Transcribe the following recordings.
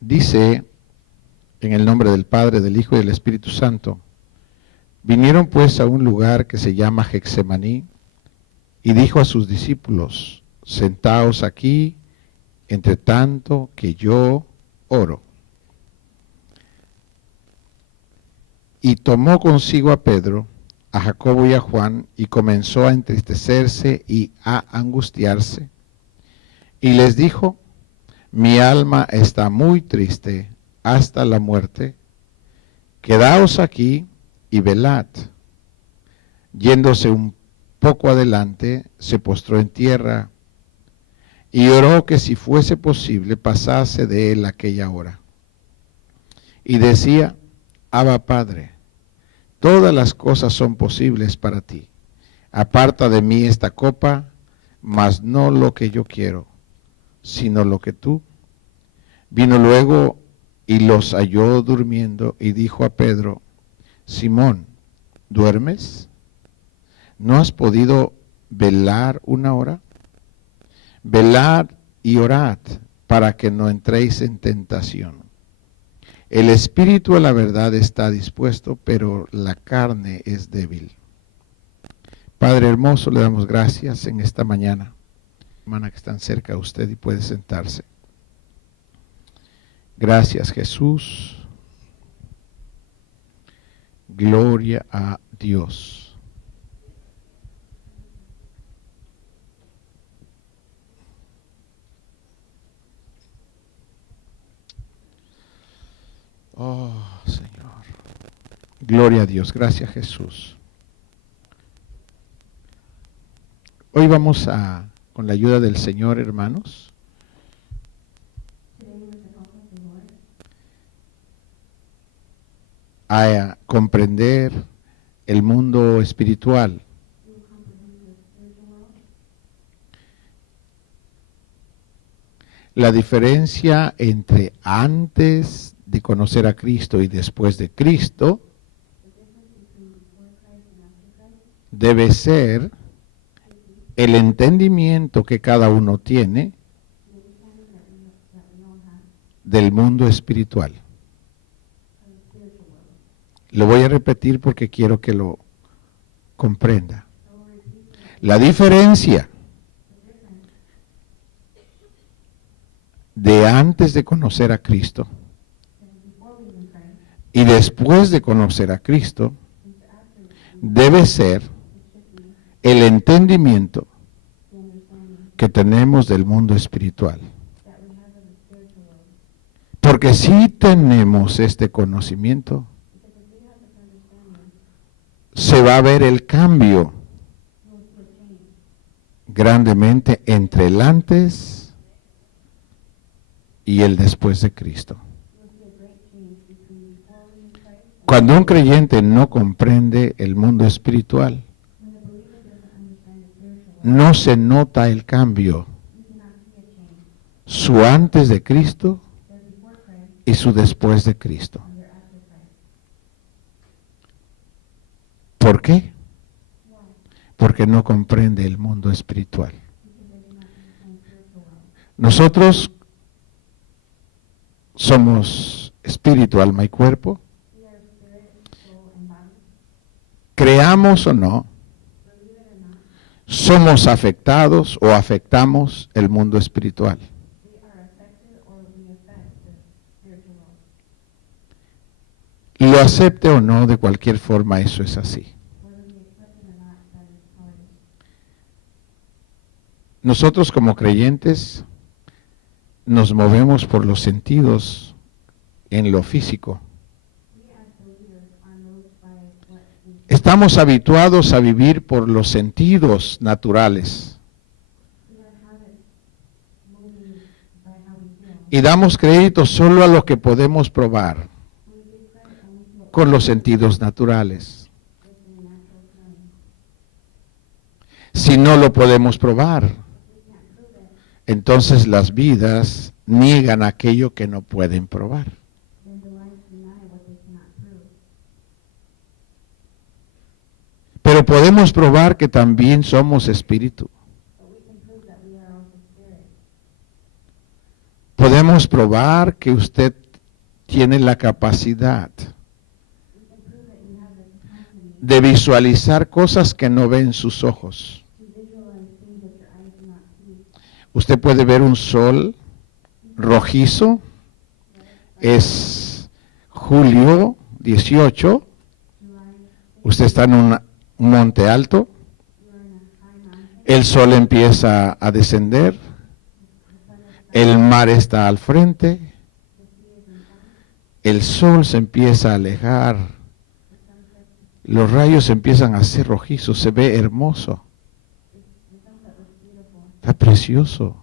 Dice, en el nombre del Padre, del Hijo y del Espíritu Santo, vinieron pues a un lugar que se llama Getsemaní, y dijo a sus discípulos, sentaos aquí, entre tanto que yo oro. Y tomó consigo a Pedro, a Jacobo y a Juan, y comenzó a entristecerse y a angustiarse. Y les dijo, mi alma está muy triste hasta la muerte, quedaos aquí y velad. Yéndose un poco adelante, se postró en tierra y oró que si fuese posible pasase de él aquella hora. Y decía, Abba Padre, todas las cosas son posibles para ti. Aparta de mí esta copa, mas no lo que yo quiero, sino lo que tú. Vino luego y los halló durmiendo y dijo a Pedro, Simón, ¿duermes? ¿No has podido velar una hora? Velad y orad para que no entréis en tentación. El espíritu a la verdad está dispuesto, pero la carne es débil. Padre hermoso, le damos gracias en esta mañana. Hermana que están cerca de usted y puede sentarse. Gracias Jesús. Gloria a Dios. Oh, Señor. Gloria a Dios. Gracias, Jesús. Hoy vamos con la ayuda del Señor, hermanos, a comprender el mundo espiritual. La diferencia entre antes de conocer a Cristo y después de Cristo debe ser el entendimiento que cada uno tiene del mundo espiritual. Lo voy a repetir porque quiero que lo comprenda. La diferencia de antes de conocer a Cristo y después de conocer a Cristo debe ser el entendimiento que tenemos del mundo espiritual. Porque si tenemos este conocimiento, se va a ver el cambio grandemente entre el antes y el después de Cristo. Cuando un creyente no comprende el mundo espiritual, no se nota el cambio, su antes de Cristo y su después de Cristo. ¿Por qué? Porque no comprende el mundo espiritual. Nosotros somos espíritu, alma y cuerpo. Creamos o no, somos afectados o afectamos el mundo espiritual. Lo acepte o no, de cualquier forma eso es así. Nosotros como creyentes nos movemos por los sentidos en lo físico. Estamos habituados a vivir por los sentidos naturales. Y damos crédito solo a lo que podemos probar con los sentidos naturales. Si no lo podemos probar, entonces las vidas niegan aquello que no pueden probar. Pero podemos probar que también somos espíritu. Podemos probar que usted tiene la capacidad de visualizar cosas que no ven sus ojos. Usted puede ver un sol rojizo. Es julio 18. Usted está en un monte alto. El sol empieza a descender. El mar está al frente. El sol se empieza a alejar. Los rayos empiezan a ser rojizos. Se ve hermoso. Está precioso.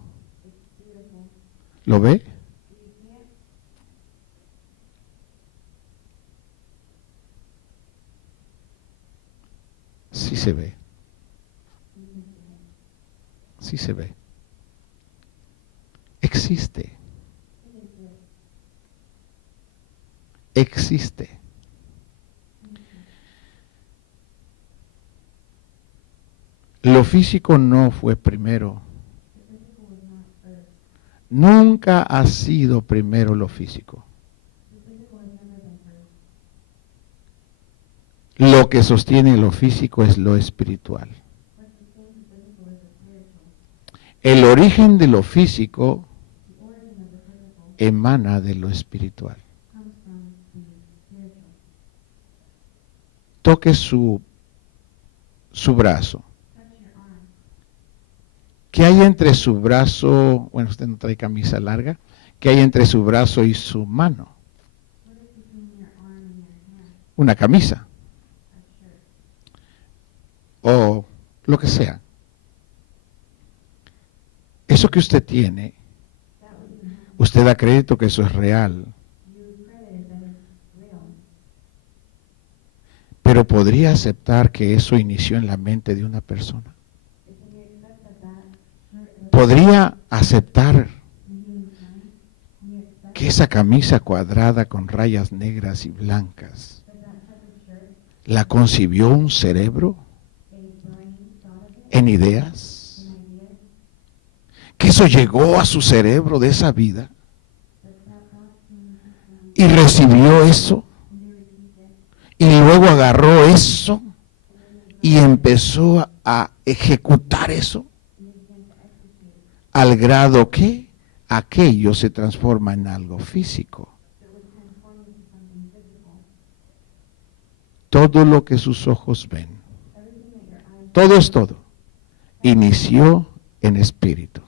¿Lo ve? Sí se ve. Sí se ve. Existe. Existe. Lo físico no fue primero. Nunca ha sido primero lo físico. Lo que sostiene lo físico es lo espiritual. El origen de lo físico emana de lo espiritual. Toque su brazo. ¿Qué hay entre su brazo? Bueno, usted no trae camisa larga. ¿Qué hay entre su brazo y su mano? Una camisa. O lo que sea. Eso que usted tiene, usted da crédito que eso es real. Pero podría aceptar que eso inició en la mente de una persona. Podría aceptar que esa camisa cuadrada con rayas negras y blancas la concibió un cerebro en ideas, que eso llegó a su cerebro de esa vida y recibió eso y luego agarró eso y empezó a ejecutar eso al grado que aquello se transforma en algo físico. Todo lo que sus ojos ven, todo es todo, inició en espíritu.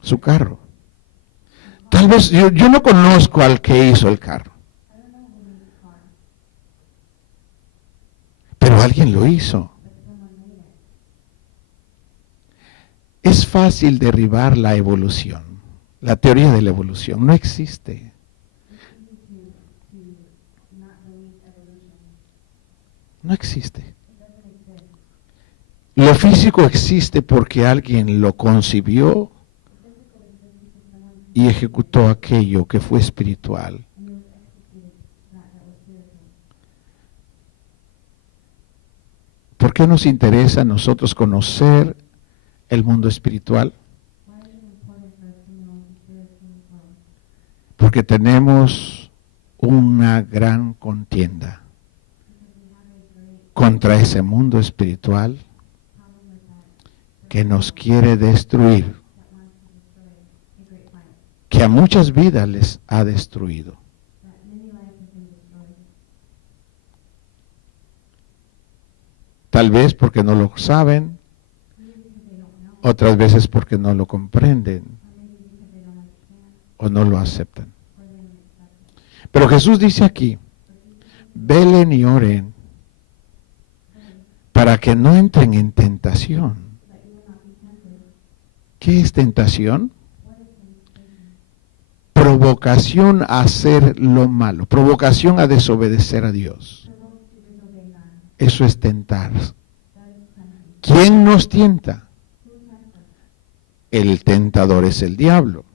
Su carro. Tal vez yo no conozco al que hizo el carro, pero alguien lo hizo. Es fácil derribar la evolución, la teoría de la evolución. No existe. No existe. Lo físico existe porque alguien lo concibió y ejecutó aquello que fue espiritual. ¿Por qué nos interesa a nosotros conocer el mundo espiritual? Porque tenemos una gran contienda contra ese mundo espiritual que nos quiere destruir, que a muchas vidas les ha destruido. Tal vez porque no lo saben, otras veces porque no lo comprenden o no lo aceptan. Pero Jesús dice aquí, velen y oren para que no entren en tentación. ¿Qué es tentación? Provocación a hacer lo malo, provocación a desobedecer a Dios. Eso es tentar. ¿Quién nos tienta? El tentador es el diablo.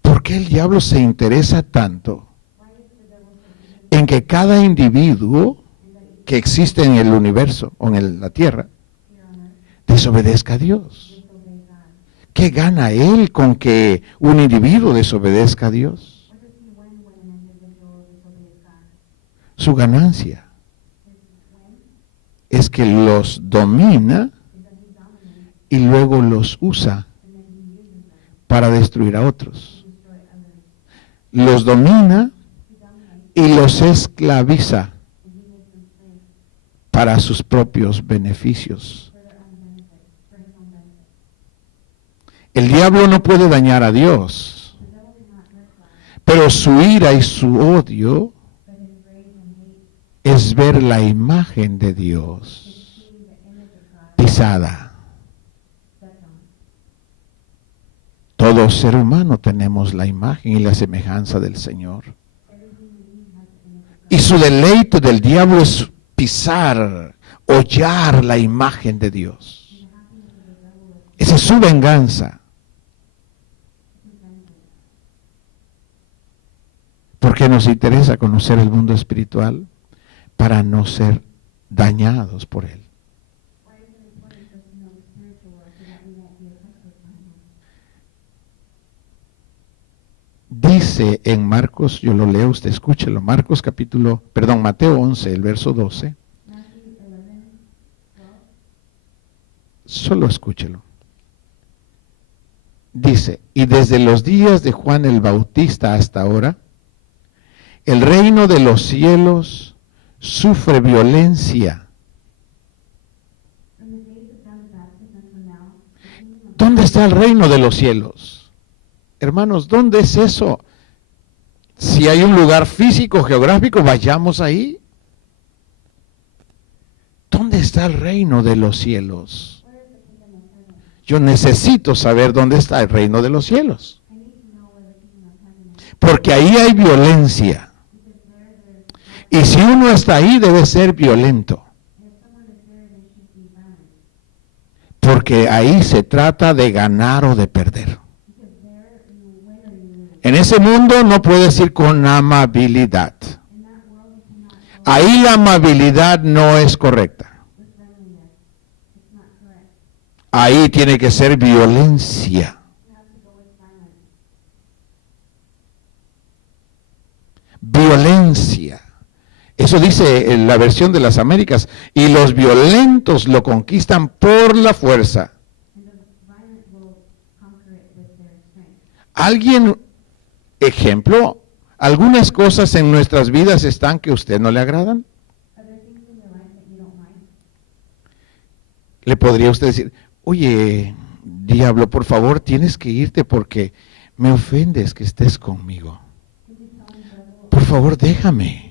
¿Por qué el diablo se interesa tanto en que cada individuo que existe en el universo o en la tierra desobedezca a Dios? ¿Qué gana él con que un individuo desobedezca a Dios? Su ganancia es que los domina y luego los usa para destruir a otros. Los domina y los esclaviza para sus propios beneficios. El diablo no puede dañar a Dios, pero su ira y su odio es ver la imagen de Dios pisada. Todo ser humano tenemos la imagen y la semejanza del Señor. Y su deleite del diablo es pisar, hollar la imagen de Dios. Esa es su venganza. Porque nos interesa conocer el mundo espiritual para no ser dañados por él. Dice en Marcos, yo lo leo, usted escúchelo, Mateo 11, el verso 12. Solo escúchelo. Dice, y desde los días de Juan el Bautista hasta ahora, el reino de los cielos sufre violencia. ¿Dónde está el reino de los cielos? Hermanos, ¿dónde es eso? Si hay un lugar físico, geográfico, vayamos ahí. ¿Dónde está el reino de los cielos? Yo necesito saber dónde está el reino de los cielos. Porque ahí hay violencia. Y si uno está ahí, debe ser violento. Porque ahí se trata de ganar o de perder. En ese mundo no puedes ir con amabilidad. Ahí la amabilidad no es correcta. Ahí tiene que ser violencia. Violencia. Eso dice en la versión de las Américas. Y los violentos lo conquistan por la fuerza. ¿Alguien, ejemplo, algunas cosas en nuestras vidas están que a usted no le agradan? Le podría usted decir, oye, diablo, por favor, tienes que irte porque me ofendes que estés conmigo. Por favor, déjame.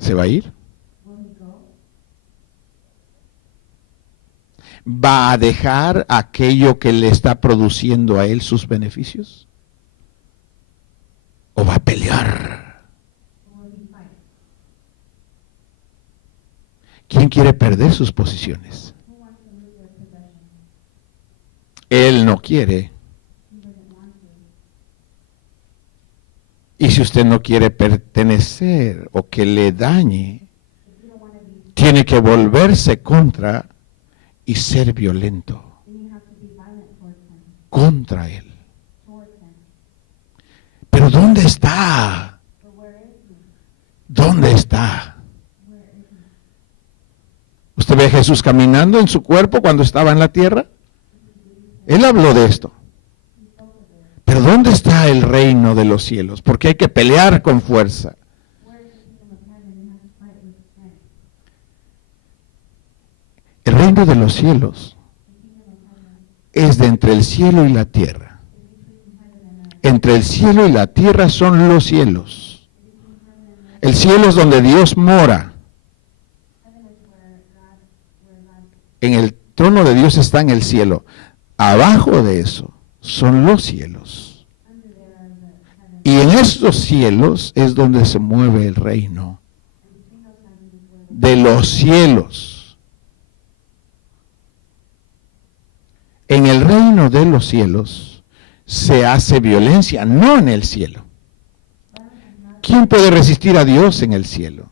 ¿Se va a ir? ¿Va a dejar aquello que le está produciendo a él sus beneficios? ¿O va a pelear? ¿Quién quiere perder sus posiciones? Él no quiere. Y si usted no quiere pertenecer o que le dañe, tiene que volverse contra y ser violento contra él. Pero ¿dónde está? ¿Dónde está? ¿Usted ve a Jesús caminando en su cuerpo cuando estaba en la tierra? Él habló de esto. Pero ¿dónde está el reino de los cielos? Porque hay que pelear con fuerza. El reino de los cielos es de entre el cielo y la tierra. Entre el cielo y la tierra son los cielos. El cielo es donde Dios mora. En el trono de Dios está en el cielo. Abajo de eso son los cielos. Y en estos cielos es donde se mueve el reino de los cielos. En el reino de los cielos se hace violencia, no en el cielo. ¿Quién puede resistir a Dios en el cielo?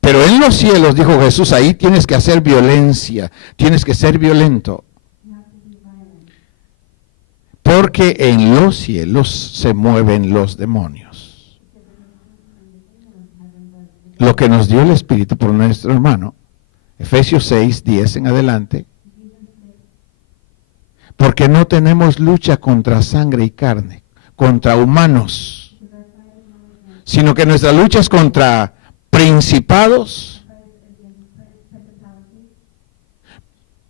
Pero en los cielos, dijo Jesús, ahí tienes que hacer violencia, tienes que ser violento. Porque en los cielos se mueven los demonios. Lo que nos dio el Espíritu por nuestro hermano, Efesios 6, 10 en adelante. Porque no tenemos lucha contra sangre y carne, contra humanos, sino que nuestra lucha es contra principados.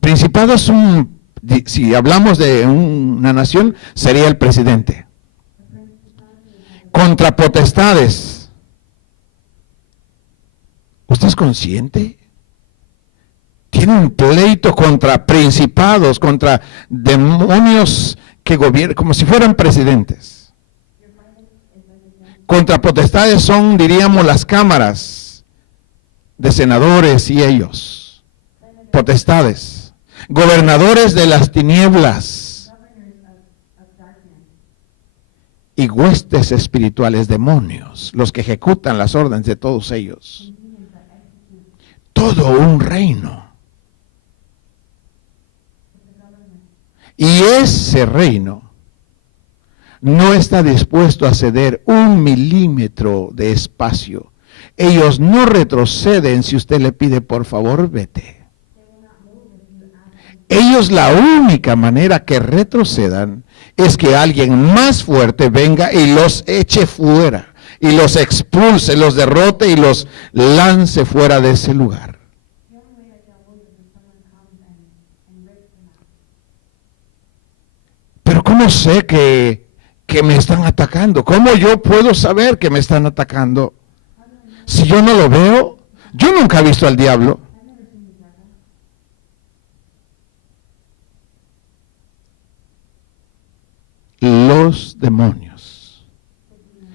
Principados, si hablamos de una nación, sería el presidente. Contra potestades. ¿Usted es consciente? Tiene un pleito contra principados, contra demonios que gobiernan, como si fueran presidentes. Contra potestades son, diríamos, las cámaras de senadores y ellos. Potestades. Gobernadores de las tinieblas. Y huestes espirituales, demonios, los que ejecutan las órdenes de todos ellos. Todo un reino. Y ese reino no está dispuesto a ceder 1 milímetro de espacio. Ellos no retroceden si usted le pide, por favor, vete. Ellos, la única manera que retrocedan es que alguien más fuerte venga y los eche fuera, y los expulse, los derrote y los lance fuera de ese lugar. Pero ¿cómo sé que me están atacando? ¿Cómo yo puedo saber que me están atacando? Si yo no lo veo, yo nunca he visto al diablo. Los demonios,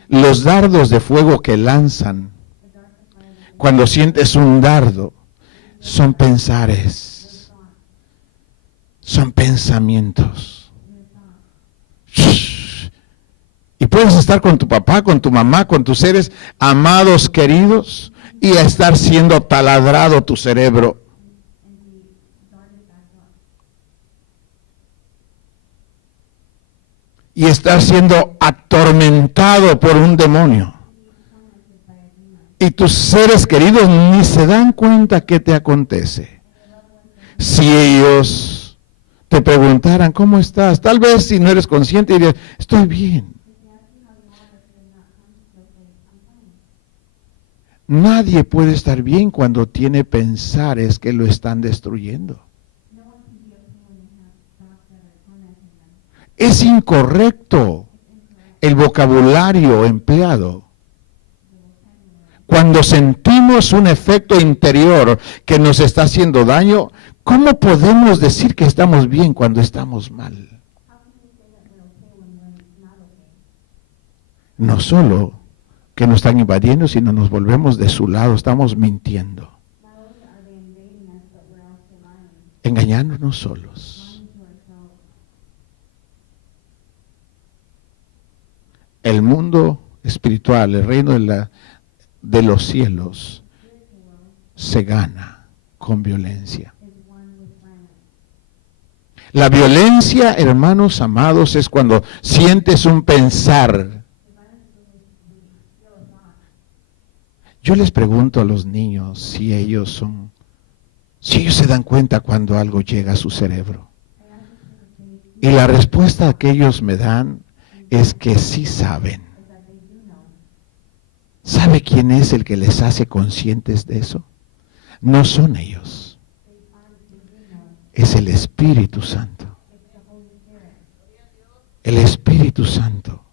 los dardos de fuego que lanzan, cuando sientes un dardo, son pensares, son pensamientos. Y puedes estar con tu papá, con tu mamá, con tus seres amados, queridos, y estar siendo taladrado tu cerebro. Y estar siendo atormentado por un demonio. Y tus seres queridos ni se dan cuenta qué te acontece. Si ellos te preguntaran, ¿cómo estás? Tal vez si no eres consciente dirías, estoy bien. Nadie puede estar bien cuando tiene pensares que lo están destruyendo. Es incorrecto el vocabulario empleado. Cuando sentimos un efecto interior que nos está haciendo daño, ¿cómo podemos decir que estamos bien cuando estamos mal? No solo que nos están invadiendo, sino nos volvemos de su lado, estamos mintiendo, engañándonos solos. El mundo espiritual, el reino de los cielos, se gana con violencia. La violencia, hermanos amados, es cuando sientes un pensar. Yo les pregunto a los niños si ellos se dan cuenta cuando algo llega a su cerebro. Y la respuesta que ellos me dan es que sí saben. ¿Sabe quién es el que les hace conscientes de eso? No son ellos. Es el Espíritu Santo. El Espíritu Santo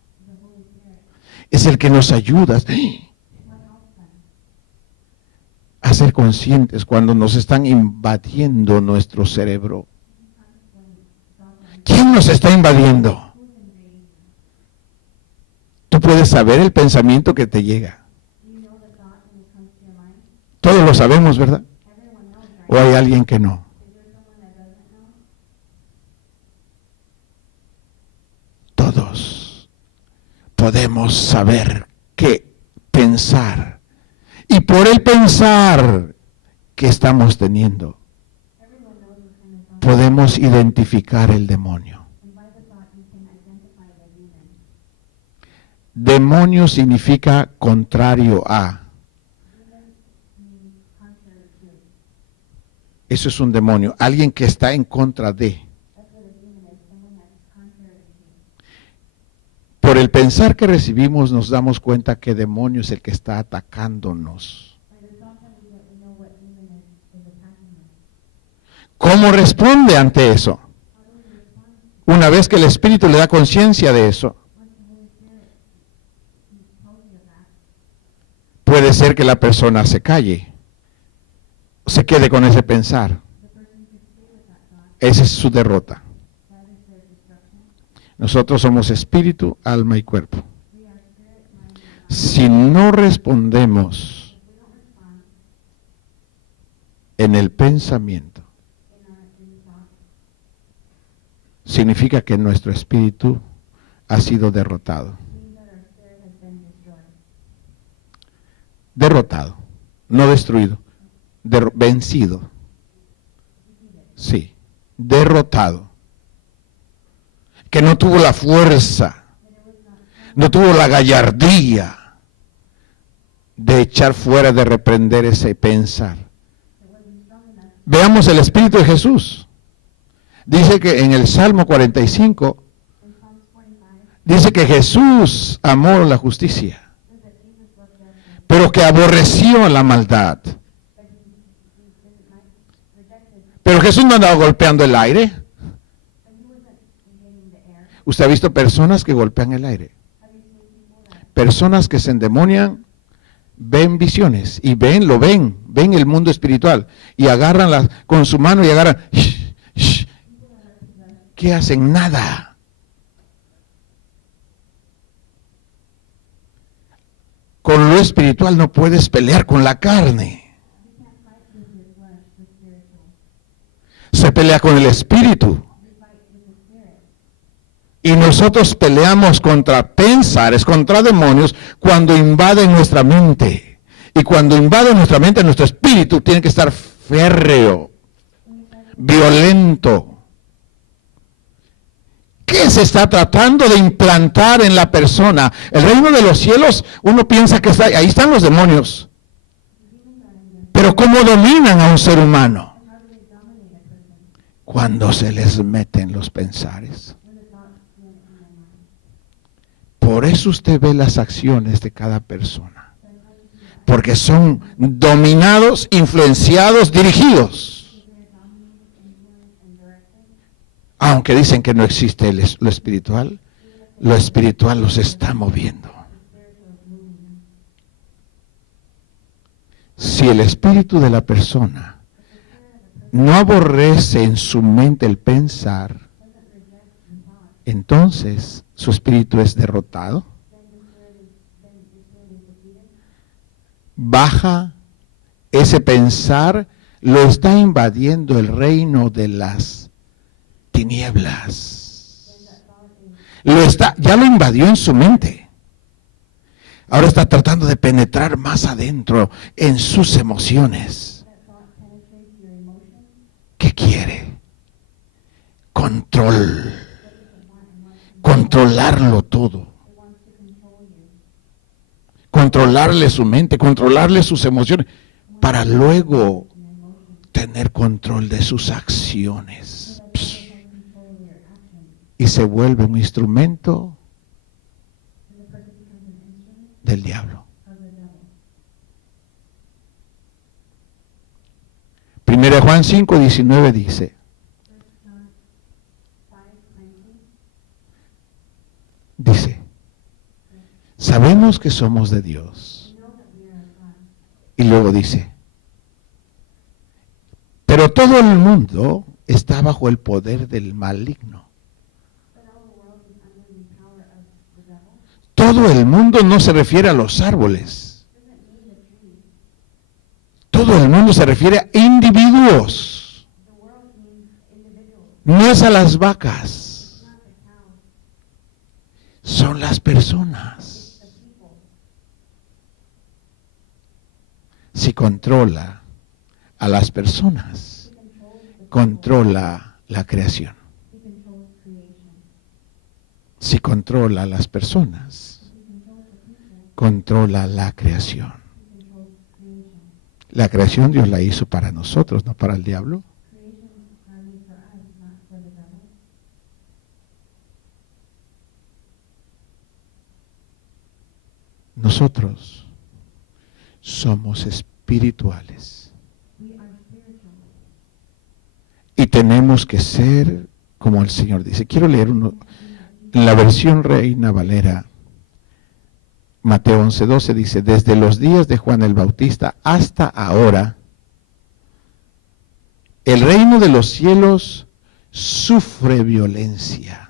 es el que nos ayuda a ser conscientes cuando nos están invadiendo nuestro cerebro. ¿Quién nos está invadiendo? Tú puedes saber el pensamiento que te llega. Todos lo sabemos, ¿verdad? ¿O hay alguien que no? Todos podemos saber qué pensar Y por el pensar que estamos teniendo, podemos identificar el demonio. Demonio significa contrario a. Eso es un demonio, alguien que está en contra de. Por el pensar que recibimos nos damos cuenta que demonio es el que está atacándonos. ¿Cómo responde ante eso? Una vez que el Espíritu le da conciencia de eso, puede ser que la persona se calle, se quede con ese pensar. Esa es su derrota. Nosotros somos espíritu, alma y cuerpo. Si no respondemos en el pensamiento, significa que nuestro espíritu ha sido derrotado. Derrotado, no destruido, vencido. Sí, derrotado. Que no tuvo la fuerza, no tuvo la gallardía de echar fuera, de reprender ese pensar. Veamos el Espíritu de Jesús. Dice que en el Salmo 45, dice que Jesús amó la justicia, pero que aborreció la maldad. Pero Jesús no andaba golpeando el aire. ¿Usted ha visto personas que golpean el aire? Personas que se endemonian, ven visiones y ven el mundo espiritual y agarran con su mano y agarran. ¿Qué hacen? Nada. Con lo espiritual no puedes pelear con la carne. Se pelea con el espíritu. Y nosotros peleamos contra pensares, contra demonios, cuando invaden nuestra mente. Y cuando invaden nuestra mente, nuestro espíritu tiene que estar férreo, violento. ¿Qué se está tratando de implantar en la persona? El reino de los cielos, uno piensa que ahí están los demonios. Pero ¿cómo dominan a un ser humano? Cuando se les meten los pensares. Por eso usted ve las acciones de cada persona. Porque son dominados, influenciados, dirigidos. Aunque dicen que no existe lo espiritual los está moviendo. Si el espíritu de la persona no aborrece en su mente el pensar, entonces su espíritu es derrotado. Baja ese pensar, lo está invadiendo el reino de las tinieblas. Ya lo invadió en su mente. Ahora está tratando de penetrar más adentro en sus emociones. ¿Qué quiere? Control. Controlarlo todo. Controlarle su mente, controlarle sus emociones, para luego tener control de sus acciones. Y se vuelve un instrumento del diablo. 1 Juan 5:19 dice: sabemos que somos de Dios. Y luego dice: pero todo el mundo está bajo el poder del maligno. Todo el mundo no se refiere a los árboles. Todo el mundo se refiere a individuos. No es a las vacas. Son las personas. Si controla a las personas, controla la creación. Si controla a las personas, controla la creación. La creación Dios la hizo para nosotros, no para el diablo. Nosotros somos espirituales y tenemos que ser como el Señor dice. Quiero leer uno, en la versión Reina Valera, Mateo 11:12 dice: desde los días de Juan el Bautista hasta ahora, el reino de los cielos sufre violencia.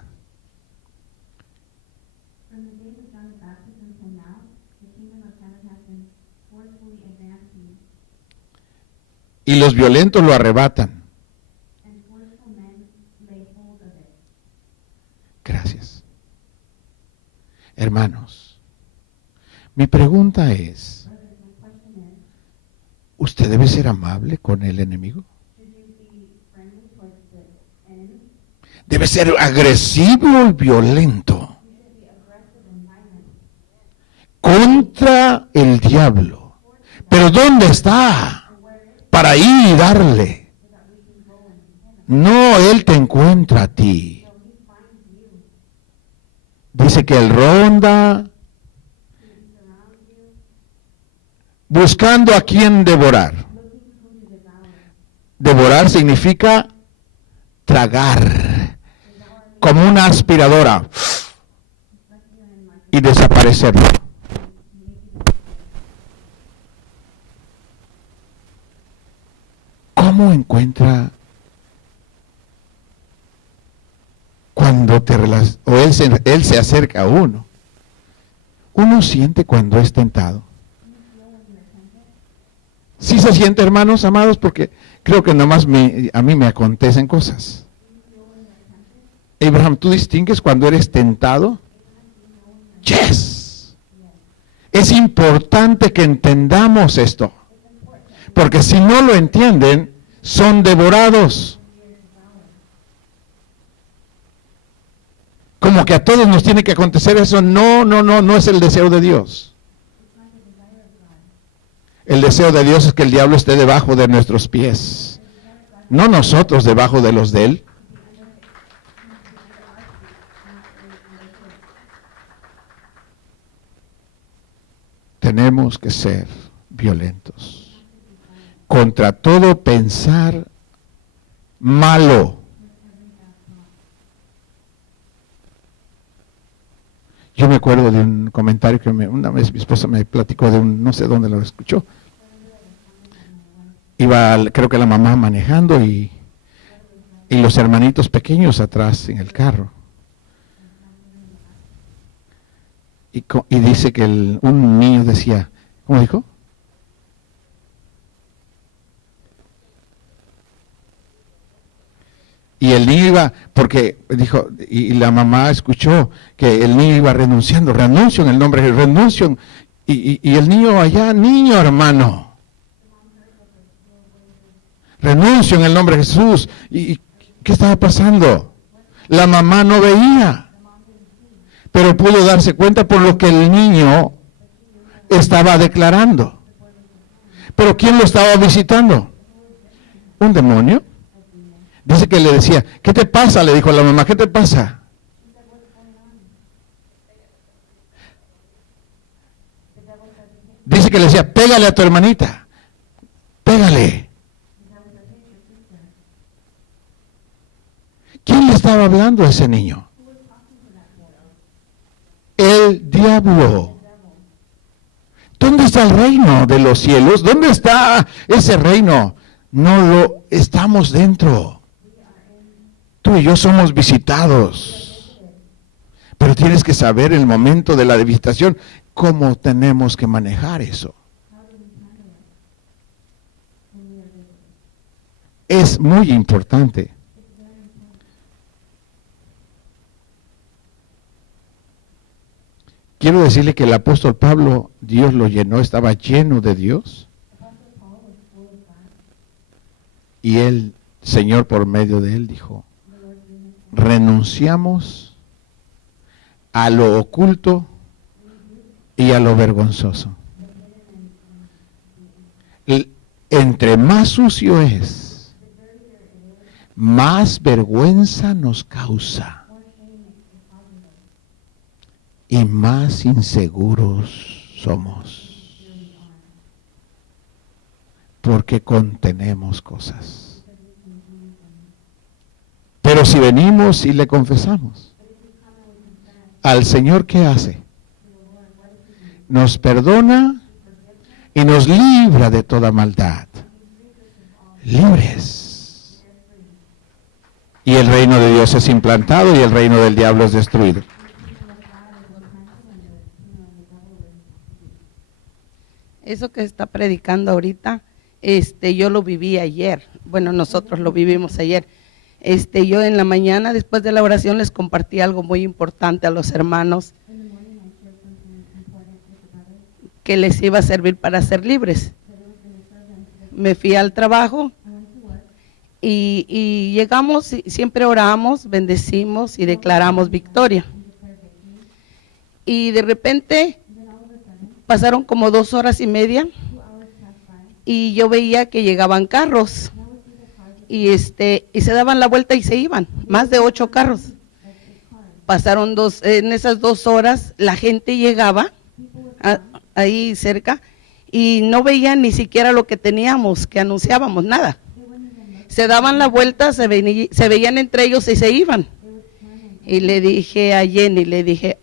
Y los violentos lo arrebatan. Gracias. Hermanos, mi pregunta es, ¿usted debe ser amable con el enemigo? ¿Debe ser agresivo y violento contra el diablo? ¿Pero dónde está? Para ir y darle. No, él te encuentra a ti. Dice que él ronda buscando a quien devorar. Devorar significa tragar, como una aspiradora, y desaparecerlo. ¿Cómo encuentra cuando él se acerca a uno? Uno siente cuando es tentado. Sí se siente, hermanos amados, porque creo que nomás a mí me acontecen cosas. Abraham, ¿tú distingues cuando eres tentado? Yes. Es importante que entendamos esto, porque si no lo entienden, son devorados. Como que a todos nos tiene que acontecer eso. No es el deseo de Dios. El deseo de Dios es que el diablo esté debajo de nuestros pies, no nosotros debajo de los de él. Tenemos que ser violentos contra todo pensar malo. Yo me acuerdo de un comentario que una vez mi esposa me platicó de no sé dónde lo escuchó. Iba, creo que la mamá manejando y los hermanitos pequeños atrás en el carro. Y dice que un niño decía, ¿cómo dijo? Y el niño iba, porque dijo, y la mamá escuchó que el niño iba renunciando, renuncio en el nombre de renuncio. Y el niño allá, niño hermano, renuncio en el nombre de Jesús. ¿Y qué estaba pasando? La mamá no veía, pero pudo darse cuenta por lo que el niño estaba declarando. ¿Pero quién lo estaba visitando? ¿Un demonio? Dice que le decía, ¿qué te pasa? Le dijo a la mamá, ¿qué te pasa? Dice que le decía, pégale a tu hermanita, pégale. ¿Quién le estaba hablando a ese niño? El diablo. ¿Dónde está el reino de los cielos? ¿Dónde está ese reino? No lo estamos dentro. Tú y yo somos visitados. Pero tienes que saber el momento de la visitación, cómo tenemos que manejar eso. Es muy importante. Quiero decirle que el apóstol Pablo, Dios lo llenó, estaba lleno de Dios. Y el Señor por medio de él dijo, renunciamos a lo oculto y a lo vergonzoso. Entre más sucio es, más vergüenza nos causa y más inseguros somos, porque contenemos cosas. Pero si venimos y le confesamos al Señor, ¿qué hace? Nos perdona y nos libra de toda maldad. Libres. Y el reino de Dios es implantado y el reino del diablo es destruido. Eso que está predicando ahorita, yo lo viví ayer. Bueno, nosotros lo vivimos ayer. Yo en la mañana, después de la oración, les compartí algo muy importante a los hermanos que les iba a servir para ser libres. Me fui al trabajo y llegamos, y siempre oramos, bendecimos y declaramos victoria. Y de repente pasaron como 2 horas y media y yo veía que llegaban carros y se daban la vuelta y se iban, más de 8 carros. Pasaron en esas 2 horas la gente llegaba ahí cerca y no veían ni siquiera lo que teníamos, que anunciábamos, nada. Se daban la vuelta, se veían entre ellos y se iban. Y le dije a Jenny, le dije,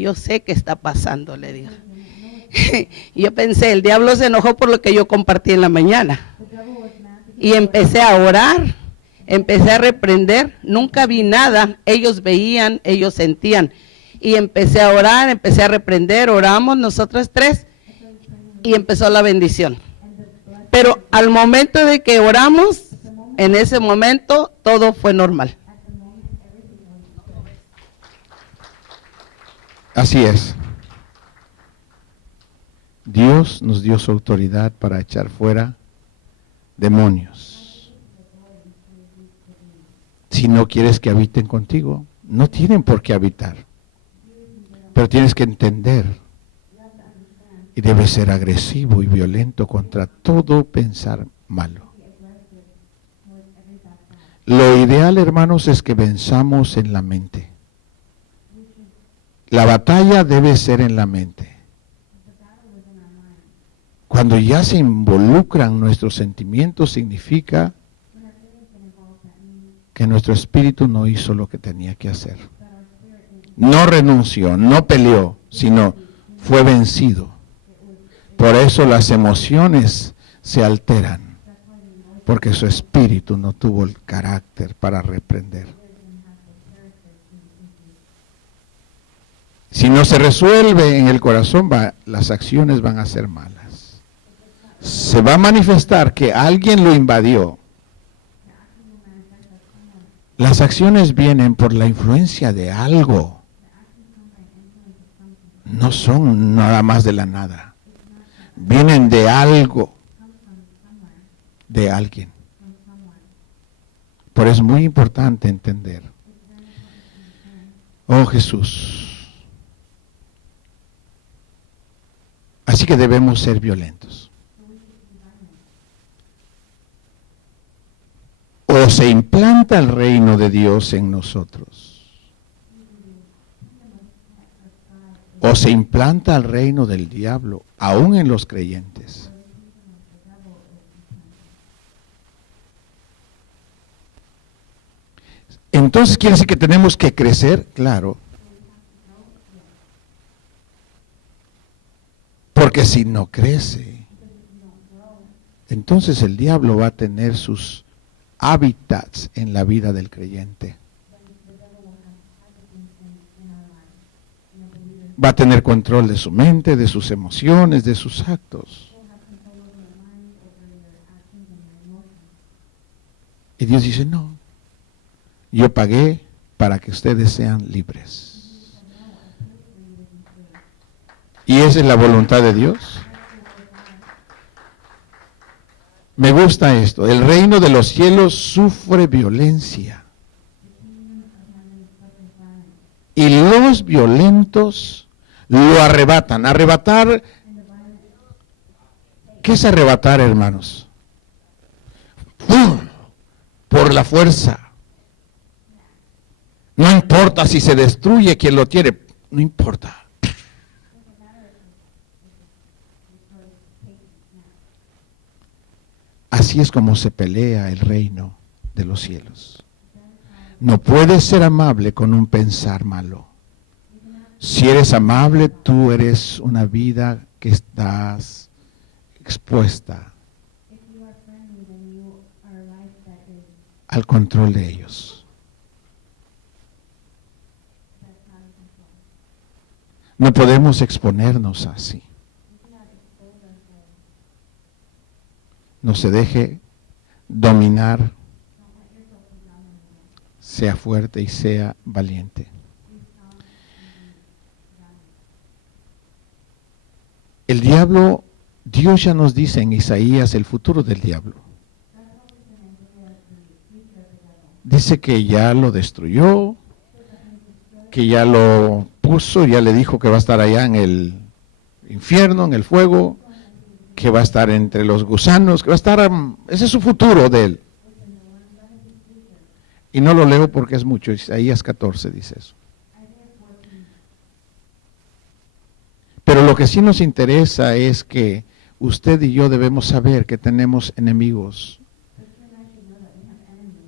yo sé qué está pasando, le digo. Y yo pensé, el diablo se enojó por lo que yo compartí en la mañana. Y empecé a orar, empecé a reprender, nunca vi nada, ellos veían, ellos sentían. Y empecé a orar, empecé a reprender, oramos nosotras 3 y empezó la bendición. Pero al momento de que oramos, en ese momento todo fue normal. Así es. Dios nos dio su autoridad para echar fuera demonios. Si no quieres que habiten contigo, no tienen por qué habitar. Pero tienes que entender y debes ser agresivo y violento contra todo pensar malo. Lo ideal, hermanos, es que venzamos en la mente. La batalla debe ser en la mente. Cuando ya se involucran nuestros sentimientos, significa que nuestro espíritu no hizo lo que tenía que hacer. No renunció, no peleó, sino fue vencido. Por eso las emociones se alteran, porque su espíritu no tuvo el carácter para reprender. Si no se resuelve en el corazón, las acciones van a ser malas. Se va a manifestar que alguien lo invadió. Las acciones vienen por la influencia de algo. No son nada más de la nada. Vienen de algo, de alguien. Por eso es muy importante entender. Oh Jesús. Así que debemos ser violentos. O se implanta el reino de Dios en nosotros, o se implanta el reino del diablo, aún en los creyentes. Entonces quiere decir que tenemos que crecer, claro. Porque si no crece, entonces el diablo va a tener sus hábitats en la vida del creyente. Va a tener control de su mente, de sus emociones, de sus actos. Y Dios dice, no, yo pagué para que ustedes sean libres. ¿Y esa es la voluntad de Dios? Me gusta esto. El reino de los cielos sufre violencia. Y los violentos lo arrebatan. Arrebatar. ¿Qué es arrebatar, hermanos? ¡Pum! Por la fuerza. No importa si se destruye quien lo tiene. No importa. Así es como se pelea el reino de los cielos. No puedes ser amable con un pensar malo. Si eres amable, tú eres una vida que estás expuesta al control de ellos. No podemos exponernos así. No se deje dominar, sea fuerte y sea valiente. El diablo, Dios ya nos dice en Isaías el futuro del diablo. Dice que ya lo destruyó, que ya lo puso, ya le dijo que va a estar allá en el infierno, en el fuego, que va a estar entre los gusanos, que va a estar, ese es su futuro de él. Y no lo leo porque es mucho, Isaías 14 dice eso. Pero lo que sí nos interesa es que usted y yo debemos saber que tenemos enemigos.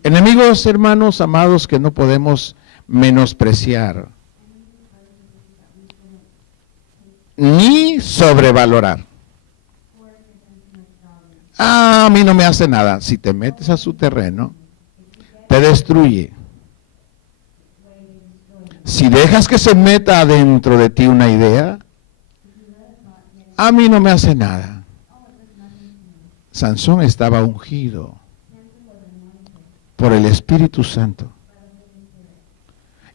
Enemigos, hermanos amados, que no podemos menospreciar ni sobrevalorar. A mí no me hace nada. Si te metes a su terreno, te destruye. Si dejas que se meta adentro de ti una idea, a mí no me hace nada. Sansón estaba ungido por el Espíritu Santo.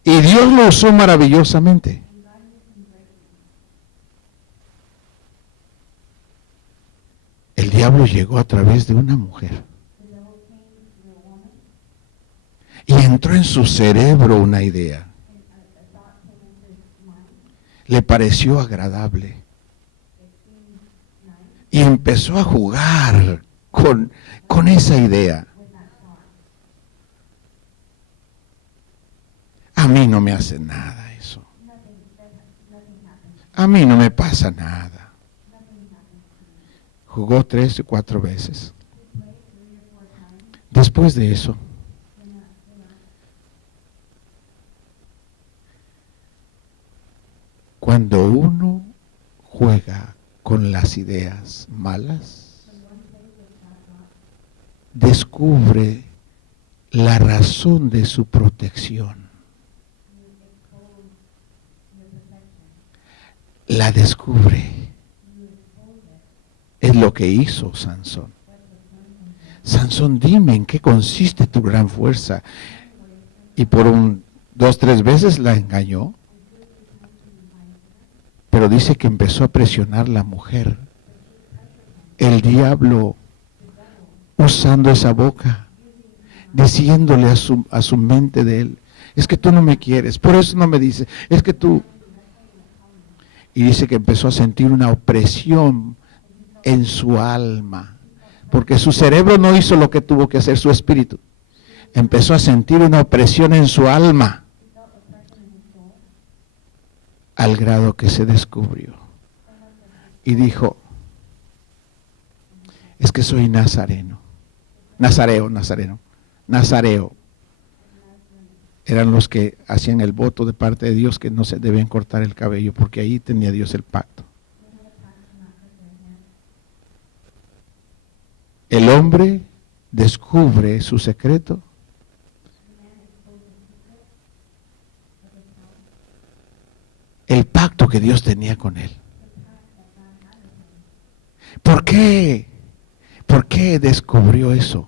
Y Dios lo usó maravillosamente. El diablo llegó a través de una mujer. Y entró en su cerebro una idea. Le pareció agradable. Y empezó a jugar con esa idea. A mí no me hace nada eso. A mí no me pasa nada. Jugó 3 o 4 veces. Después de eso, cuando uno juega con las ideas malas, descubre la razón de su protección. La descubre. Es lo que hizo Sansón. Sansón, dime en qué consiste tu gran fuerza. Y por 2, 3 veces la engañó. Pero dice que empezó a presionar la mujer. El diablo usando esa boca, diciéndole a su mente de él, es que tú no me quieres, por eso no me dices, es que tú... Y dice que empezó a sentir una opresión en su alma, porque su cerebro no hizo lo que tuvo que hacer su espíritu. Empezó a sentir una opresión en su alma, al grado que se descubrió. Y dijo, es que soy nazareo. Eran los que hacían el voto de parte de Dios que no se debían cortar el cabello, porque ahí tenía Dios el pacto. El hombre descubre su secreto el pacto que Dios tenía con él. ¿Por qué? ¿Por qué descubrió eso?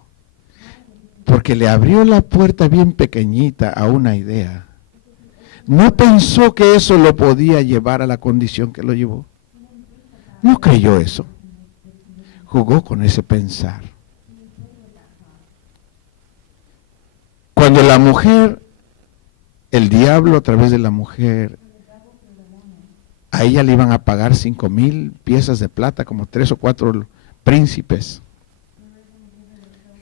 Porque le abrió la puerta bien pequeñita a una idea. No pensó que eso lo podía llevar a la condición que lo llevó. No creyó eso. Jugó con ese pensar. la mujer, el diablo a través de la mujer, a ella le iban a pagar 5,000 piezas de plata, como 3 o 4 príncipes.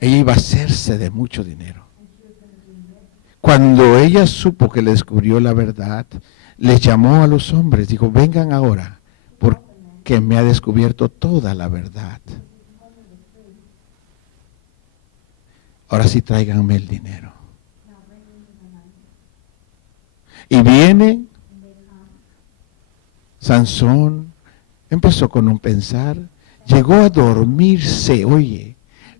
Ella iba a hacerse de mucho dinero. Cuando ella supo que le descubrió la verdad, les llamó a los hombres, dijo, vengan ahora, porque me ha descubierto toda la verdad. Ahora sí tráiganme el dinero. Y viene Sansón, empezó con un pensar, llegó a dormirse, oye,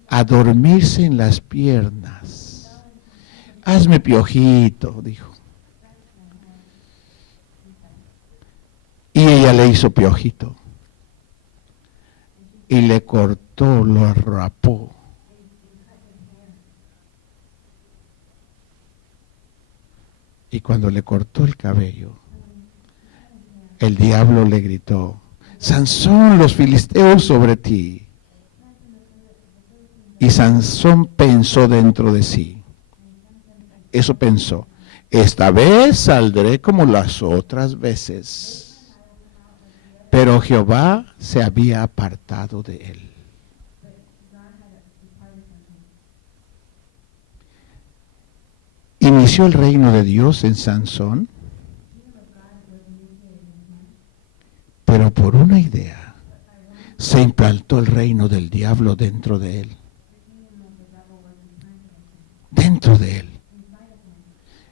a dormirse en las piernas. Hazme piojito, dijo. Y ella le hizo piojito. Y le cortó, lo rapó. Y cuando le cortó el cabello, el diablo le gritó, Sansón, los filisteos sobre ti. Y Sansón pensó dentro de sí. Eso pensó, esta vez saldré como las otras veces. Pero Jehová se había apartado de él. Inició el reino de Dios en Sansón, pero por una idea se implantó el reino del diablo dentro de él. Dentro de él.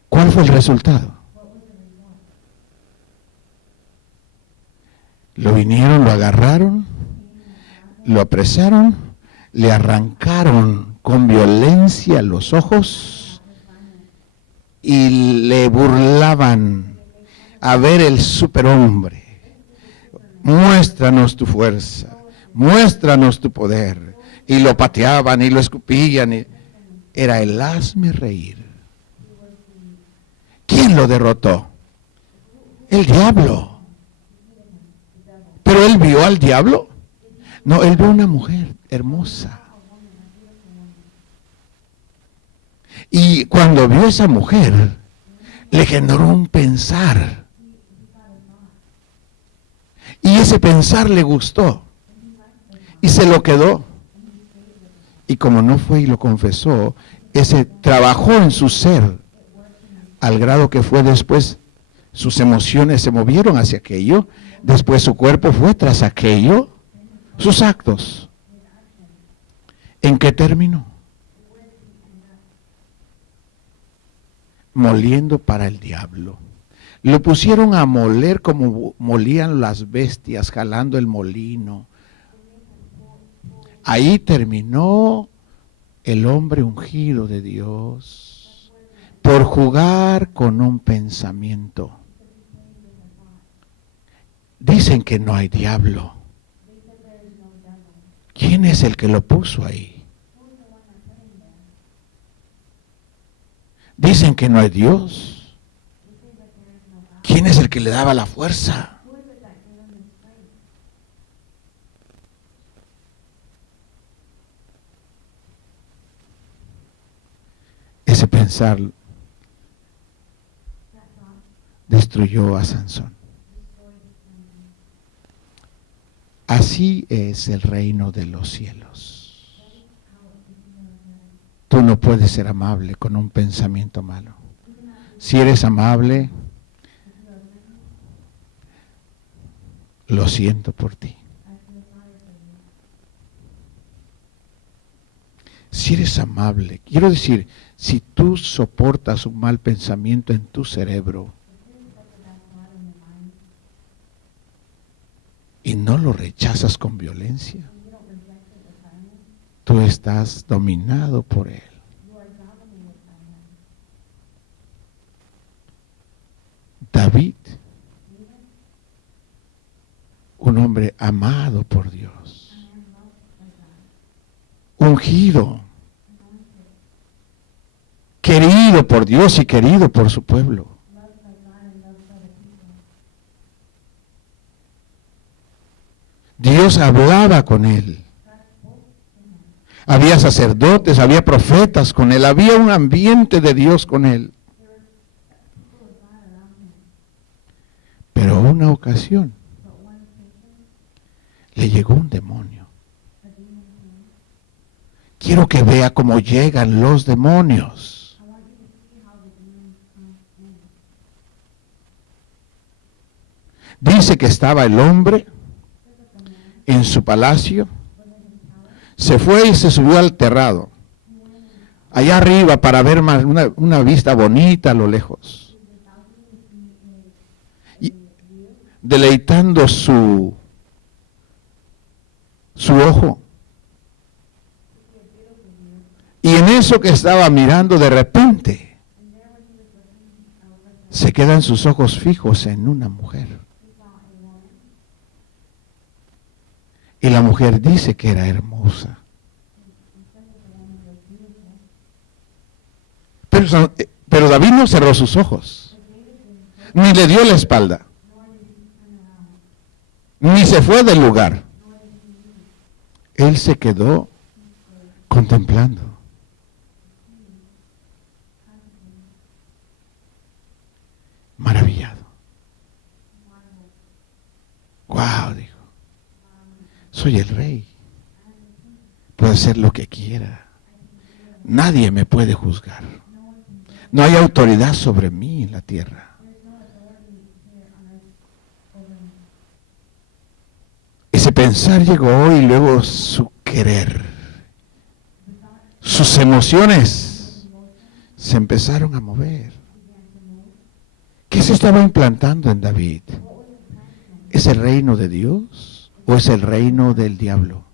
¿Cuál fue el resultado? Lo vinieron, lo agarraron, lo apresaron, le arrancaron con violencia los ojos y le burlaban. A ver el superhombre, muéstranos tu fuerza, muéstranos tu poder. Y lo pateaban y lo escupían. Era el hazme reír. ¿Quién lo derrotó? El diablo. ¿Pero él vio al diablo? No, él vio una mujer hermosa. Y cuando vio a esa mujer, le generó un pensar. Y ese pensar le gustó. Y se lo quedó. Y como no fue y lo confesó, ese trabajó en su ser, al grado que fue después, sus emociones se movieron hacia aquello, después su cuerpo fue tras aquello, sus actos. ¿En qué terminó? Moliendo para el diablo. Lo pusieron a moler como molían las bestias, jalando el molino. Ahí terminó el hombre ungido de Dios por jugar con un pensamiento. Dicen que no hay diablo. ¿Quién es el que lo puso ahí? Dicen que no hay Dios. ¿Quién es el que le daba la fuerza? Ese pensar destruyó a Sansón. Así es el reino de los cielos. Tú no puedes ser amable con un pensamiento malo. Si eres amable, lo siento por ti. Si eres amable, quiero decir, si tú soportas un mal pensamiento en tu cerebro y no lo rechazas con violencia, tú estás dominado por él. David, un hombre amado por Dios, ungido, querido por Dios y querido por su pueblo. Dios hablaba con él. Había sacerdotes, había profetas con él, había un ambiente de Dios con él. Pero una ocasión le llegó un demonio. Quiero que vea cómo llegan los demonios. Dice que estaba el hombre en su palacio, se fue y se subió al terrado, allá arriba para ver más una vista bonita a lo lejos, y deleitando su ojo. Y en eso que estaba mirando, de repente se quedan sus ojos fijos en una mujer. Y la mujer dice que era hermosa. Pero David no cerró sus ojos, ni le dio la espalda, ni se fue del lugar. Él se quedó contemplando. Maravillado. Wow, dijo. Soy el rey. Puedo hacer lo que quiera. Nadie me puede juzgar. No hay autoridad sobre mí en la tierra. Ese pensar llegó y luego su querer. Sus emociones se empezaron a mover. ¿Qué se estaba implantando en David? ¿Es el reino de Dios o es el reino del diablo?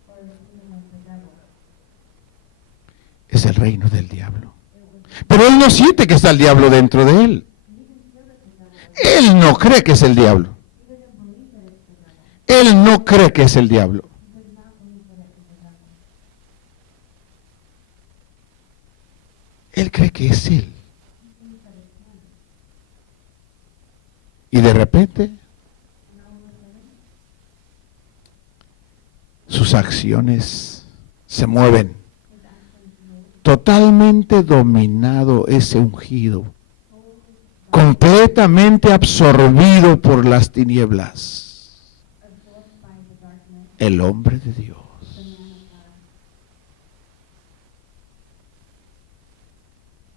Es el reino del diablo. Pero él no siente que está el diablo dentro de él. Él no cree que es el diablo. Él no cree que es el diablo. Él cree que es él. Y de repente, sus acciones se mueven. Totalmente dominado ese ungido. Completamente absorbido por las tinieblas. El hombre de Dios.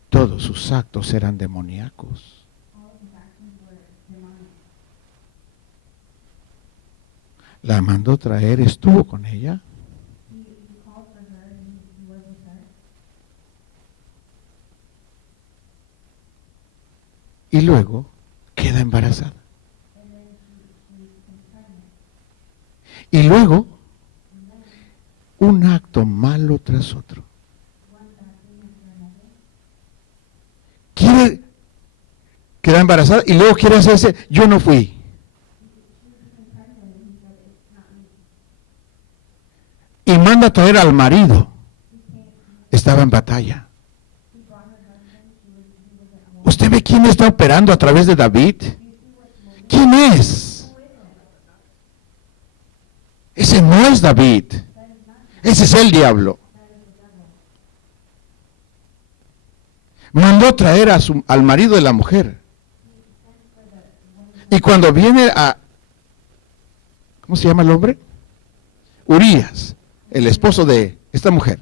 Todos sus actos eran demoníacos. La mandó traer, estuvo con ella. Y luego queda embarazada. Y luego un acto malo tras otro. Quiere quedar embarazada y luego quiere hacerse, yo no fui. Y manda a traer al marido. Estaba en batalla. ¿Usted ve quién está operando a través de David? ¿Quién es? Ese no es David. Ese es el diablo. Mandó traer al marido de la mujer. Y cuando viene ¿cómo se llama el hombre? Urías, el esposo de esta mujer.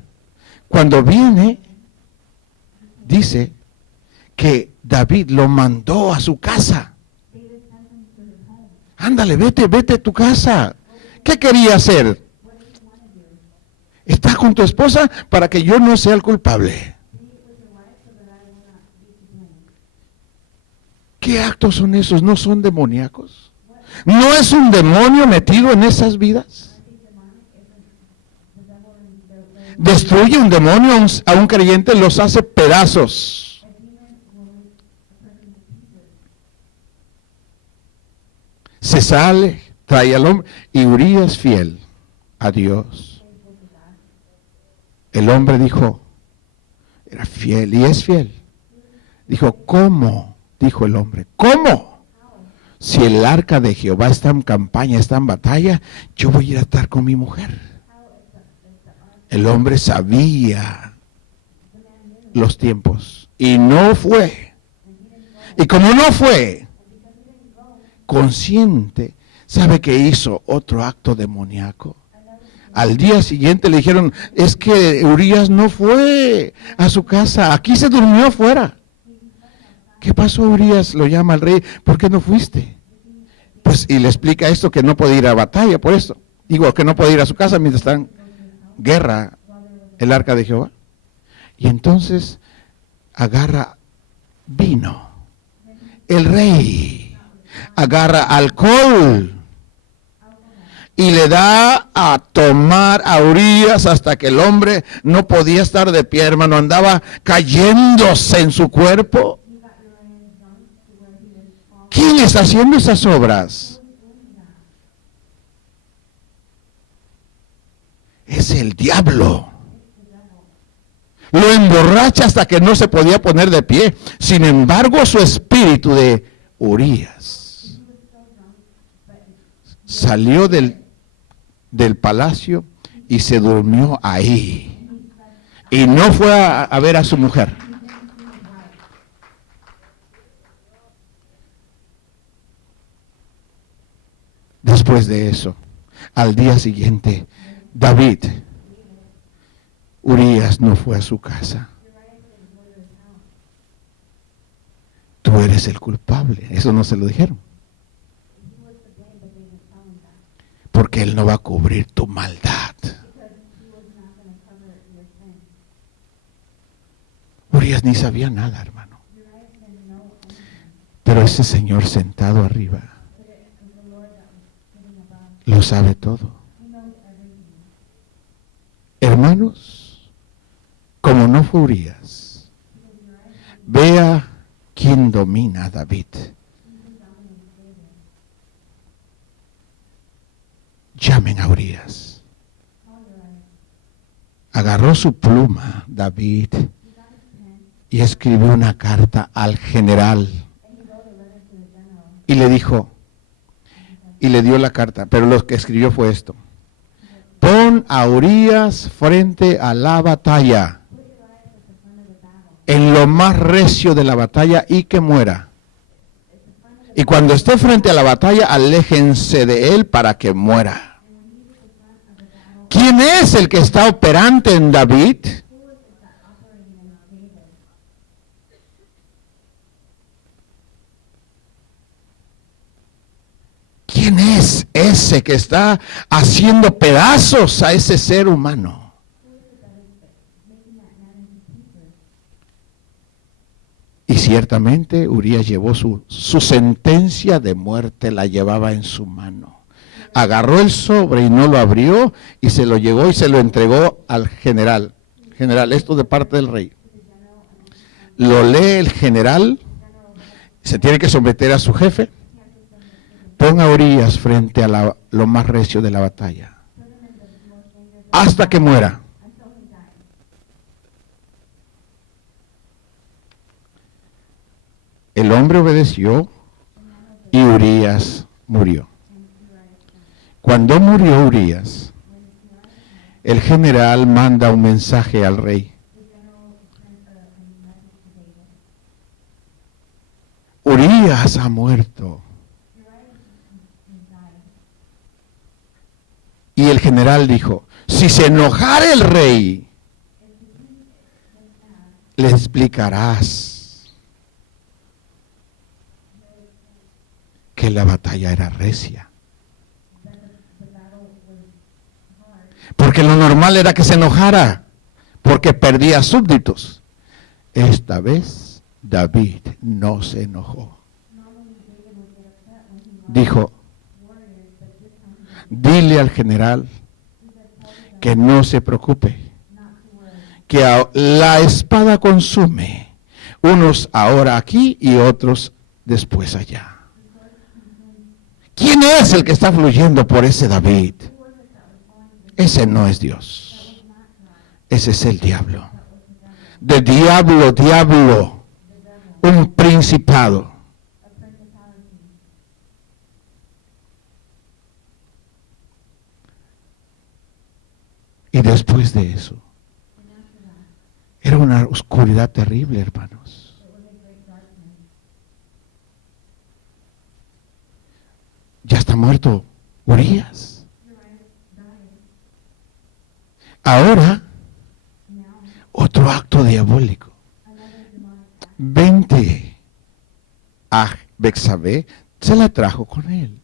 Cuando viene, dice que David lo mandó a su casa. Ándale, vete a tu casa. ¿Qué quería hacer? Está con tu esposa para que yo no sea el culpable. ¿Qué actos son esos? ¿No son demoníacos? ¿No es un demonio metido en esas vidas? Destruye un demonio a un creyente, los hace pedazos. Se sale, trae al hombre, y Urías fiel a Dios. El hombre dijo, era fiel y es fiel. Dijo, ¿cómo? Dijo el hombre, ¿cómo? Si el arca de Jehová está en campaña, está en batalla, yo voy a ir a estar con mi mujer. El hombre sabía los tiempos y no fue. Y como no fue consciente, ¿sabe qué hizo? Otro acto demoníaco. Al día siguiente le dijeron, es que Urías no fue a su casa, aquí se durmió afuera. ¿Qué pasó, Urías? Lo llama el rey, ¿por qué no fuiste? Pues, y le explica esto, que no puede ir a batalla por esto. Digo, que no puede ir a su casa mientras está en guerra el arca de Jehová. Y entonces agarra vino. El rey agarra alcohol y le da a tomar a Urías hasta que el hombre no podía estar de pie, hermano, andaba cayéndose en su cuerpo. ¿Quién está haciendo esas obras? Es el diablo. Lo emborracha hasta que no se podía poner de pie. Sin embargo, su espíritu de Urías salió del palacio y se durmió ahí. Y no fue a ver a su mujer. Después de eso, al día siguiente, David, Urías no fue a su casa. Tú eres el culpable. Eso no se lo dijeron. Porque Él no va a cubrir tu maldad. Urías ni sabía nada, hermano. Pero ese Señor sentado arriba lo sabe todo. Hermanos, como no fue Urías, vea quién domina a David. Llamen a Urías. Agarró su pluma, David, y escribió una carta al general. Y le dijo, y le dio la carta, pero lo que escribió fue esto: pon a Urías frente a la batalla, en lo más recio de la batalla, y que muera. Y cuando esté frente a la batalla, aléjense de él para que muera. ¿Quién es el que está operante en David? ¿Quién es ese que está haciendo pedazos a ese ser humano? Y ciertamente Urías llevó su sentencia de muerte, la llevaba en su mano. Agarró el sobre y no lo abrió y se lo llevó y se lo entregó al general. General, esto de parte del rey. Lo lee el general, se tiene que someter a su jefe. Pon a Urías frente a lo más recio de la batalla, hasta que muera. El hombre obedeció y Urías murió. Cuando murió Urías, el general manda un mensaje al rey. Urías ha muerto. Y el general dijo, si se enojara el rey, le explicarás que la batalla era recia. Porque lo normal era que se enojara, porque perdía súbditos. Esta vez David no se enojó. Dijo, dile al general que no se preocupe, que la espada consume, unos ahora aquí y otros después allá. ¿Quién es el que está fluyendo por ese David? Ese no es Dios, ese es el diablo. De diablo, un principado. Y después de eso, era una oscuridad terrible, hermanos. Ya está muerto Urías. Ahora, otro acto diabólico. Vente a Betsabé, se la trajo con él.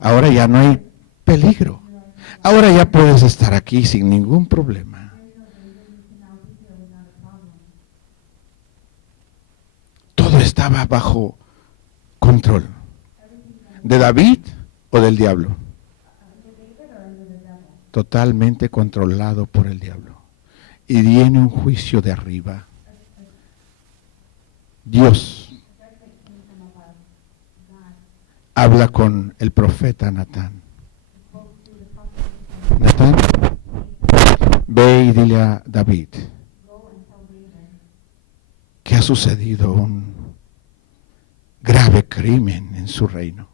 Ahora ya no hay peligro. Ahora ya puedes estar aquí sin ningún problema. Todo estaba bajo control. ¿De David o del diablo? Totalmente controlado por el diablo. Y viene un juicio de arriba. Dios habla con el profeta Natán. Natán, ve y dile a David que ha sucedido un grave crimen en su reino.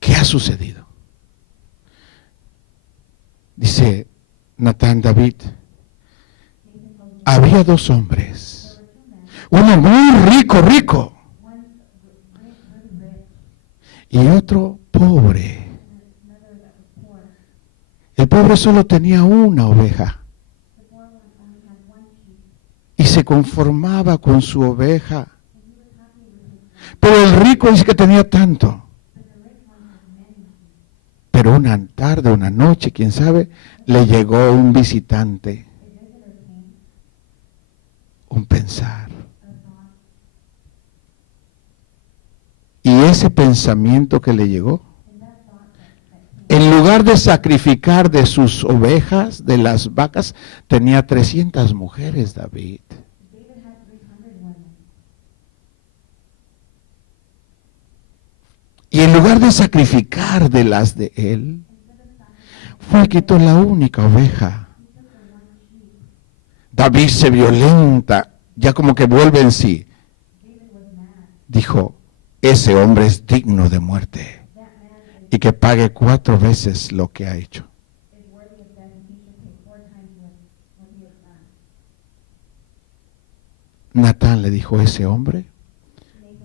¿Qué ha sucedido? Dice Natán, David, había dos hombres, uno muy rico, y otro pobre. El pobre solo tenía una oveja y se conformaba con su oveja, pero el rico dice que tenía tanto. Pero una tarde, una noche, quién sabe, le llegó un visitante, un pensar. Y ese pensamiento que le llegó, en lugar de sacrificar de sus ovejas, de las vacas, tenía 300 mujeres, David. Y en lugar de sacrificar de las de él, fue y quitó la única oveja. David se violenta, ya como que vuelve en sí. Dijo, ese hombre es digno de muerte y que pague 4 veces lo que ha hecho. Natán le dijo, ese hombre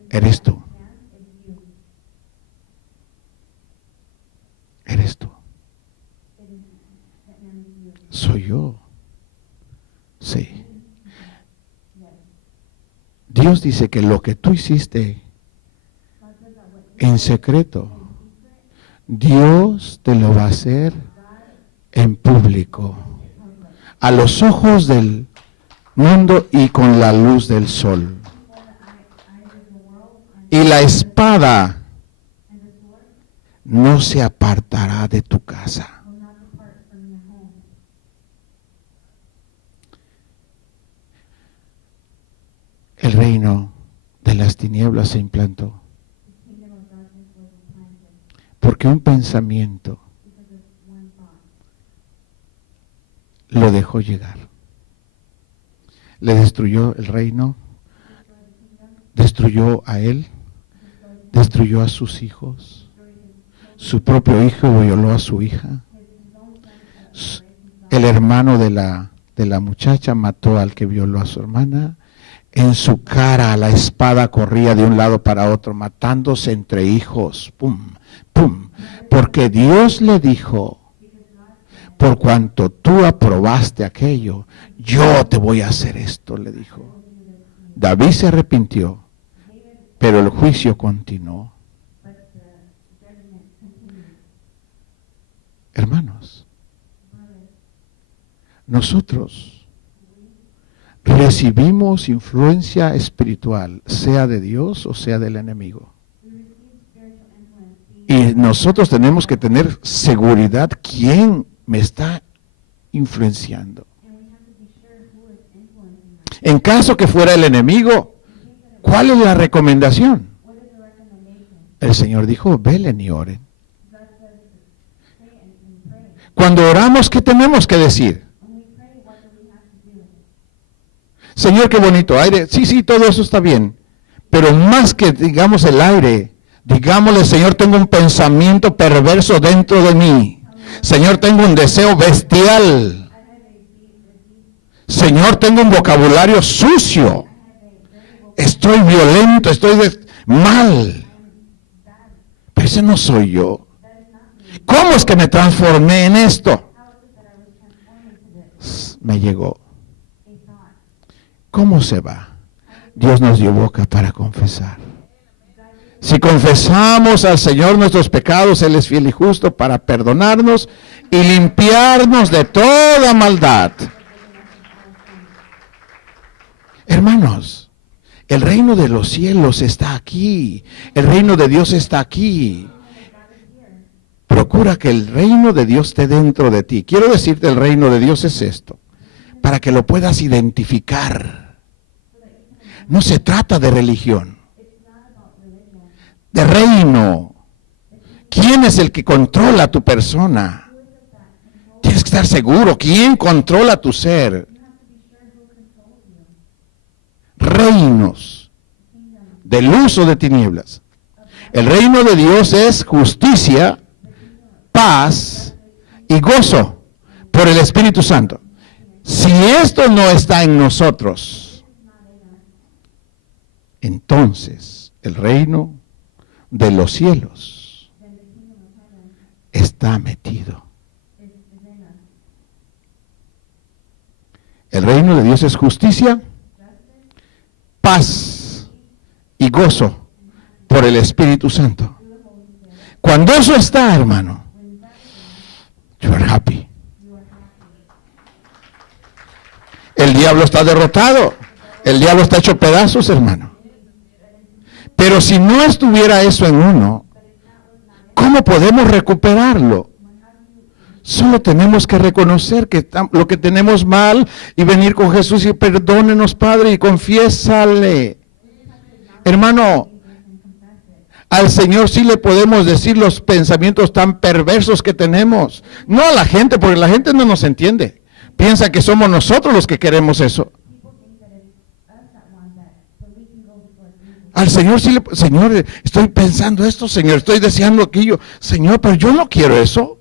eres tú. Eres tú. Soy yo. Sí. Dios dice que lo que tú hiciste en secreto, Dios te lo va a hacer en público, a los ojos del mundo y con la luz del sol. Y la espada no se apartará de tu casa. El reino de las tinieblas se implantó porque un pensamiento lo dejó llegar. Le destruyó el reino, destruyó a él, destruyó a sus hijos. Su propio hijo violó a su hija. El hermano de la muchacha mató al que violó a su hermana. En su cara la espada corría de un lado para otro, matándose entre hijos. Pum, pum. Porque Dios le dijo, por cuanto tú aprobaste aquello, yo te voy a hacer esto, le dijo. David se arrepintió, pero el juicio continuó. Hermanos, nosotros recibimos influencia espiritual, sea de Dios o sea del enemigo. Y nosotros tenemos que tener seguridad quién me está influenciando. En caso que fuera el enemigo, ¿cuál es la recomendación? El Señor dijo, velen y oren. Cuando oramos, ¿qué tenemos que decir? Señor, qué bonito aire. Sí, todo eso está bien. Pero más que digamos el aire, Digámosle, Señor, tengo un pensamiento perverso dentro de mí. Señor, tengo un deseo bestial. Señor, tengo un vocabulario sucio. Estoy violento, estoy mal. Pero ese no soy yo. ¿Cómo es que me transformé en esto? Me llegó. ¿Cómo se va? Dios nos dio boca para confesar. Si confesamos al Señor nuestros pecados, Él es fiel y justo para perdonarnos y limpiarnos de toda maldad. Hermanos, el reino de los cielos está aquí. El reino de Dios está aquí. Procura que el reino de Dios esté dentro de ti. Quiero decirte, el reino de Dios es esto, para que lo puedas identificar. No se trata de religión, de reino. ¿Quién es el que controla tu persona? Tienes que estar seguro. ¿Quién controla tu ser? Reinos de luz o de tinieblas. El reino de Dios es justicia, paz y gozo por el Espíritu Santo. Si esto no está en nosotros, entonces el reino de los cielos está metido. El reino de Dios es justicia, paz y gozo por el Espíritu Santo. Cuando eso está, hermano, you are happy. El diablo está derrotado. El diablo está hecho pedazos, hermano. Pero si no estuviera eso en uno, ¿cómo podemos recuperarlo? Solo tenemos que reconocer que lo que tenemos mal y venir con Jesús y perdónenos, Padre, y confiésale. Hermano, al Señor sí le podemos decir los pensamientos tan perversos que tenemos. No a la gente, porque la gente no nos entiende. Piensa que somos nosotros los que queremos eso. Al Señor sí le... Señor, estoy pensando esto, Señor, estoy deseando aquello. Señor, pero yo no quiero eso.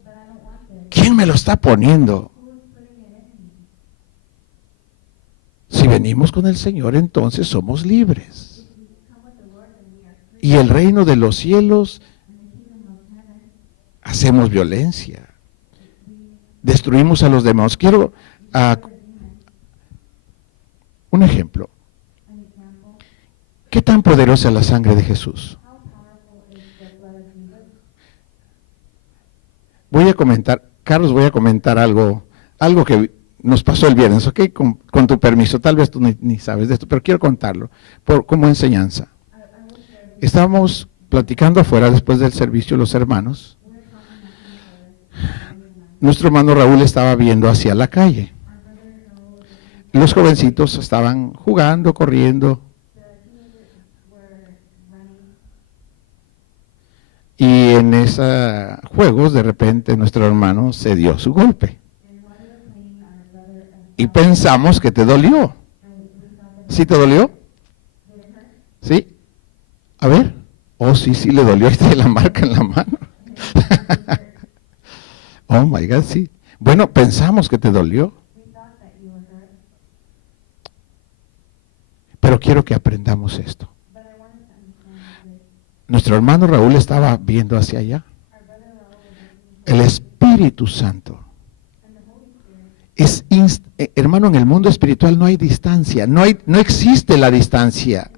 ¿Quién me lo está poniendo? Si venimos con el Señor, entonces somos libres. Y el reino de los cielos, hacemos violencia. Destruimos a los demás. Quiero un ejemplo. ¿Qué tan poderosa es la sangre de Jesús? Voy a comentar, Carlos, voy a comentar algo que nos pasó el viernes, ¿ok? Con tu permiso, tal vez tú ni sabes de esto, pero quiero contarlo como enseñanza. Estábamos platicando afuera después del servicio los hermanos. Nuestro hermano Raúl estaba viendo hacia la calle. Los jovencitos estaban jugando, corriendo. Y en esos juegos, de repente, nuestro hermano se dio su golpe. Y pensamos que te dolió. ¿Sí te dolió? ¿Sí? A ver. Oh, sí le dolió. Ahí está la marca en la mano. Oh, my God, sí. Bueno, pensamos que te dolió. Pero quiero que aprendamos esto. Nuestro hermano Raúl estaba viendo hacia allá. El Espíritu Santo. Hermano, en el mundo espiritual no hay distancia, no existe la distancia.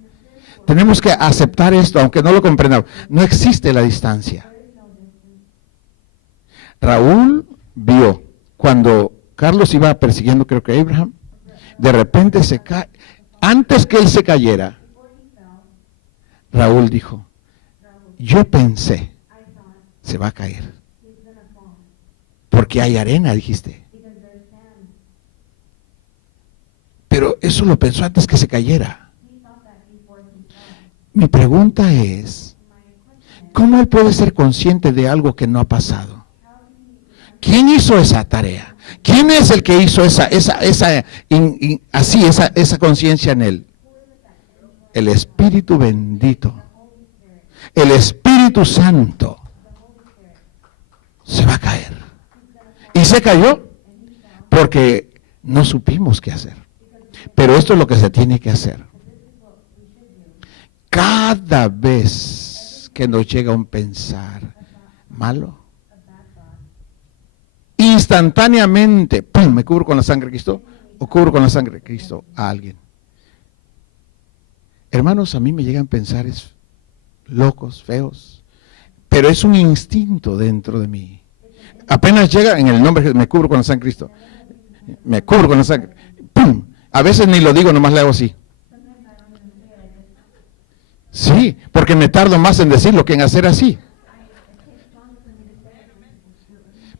Tenemos que aceptar esto, aunque no lo comprendamos. No existe la distancia. Raúl vio cuando Carlos iba persiguiendo, creo que a Abraham, de repente se cae. Antes que él se cayera, Raúl dijo: yo pensé, se va a caer. Porque hay arena, dijiste. Pero eso lo pensó antes que se cayera. Mi pregunta es, ¿cómo él puede ser consciente de algo que no ha pasado? ¿Quién hizo esa tarea? ¿Quién es el que hizo esa conciencia en él? El Espíritu bendito. el Espíritu Santo se va a caer. Y se cayó porque no supimos qué hacer. Pero esto es lo que se tiene que hacer. Cada vez que nos llega un pensar malo, instantáneamente, ¡pum!, me cubro con la sangre de Cristo, o cubro con la sangre de Cristo a alguien. Hermanos, a mí me llegan pensares locos, feos, pero es un instinto dentro de mí. Apenas llega, en el nombre de me cubro con la sangre de Cristo, me cubro con la sangre, ¡pum! A veces ni lo digo, nomás le hago así. Sí, porque me tardo más en decirlo que en hacer así.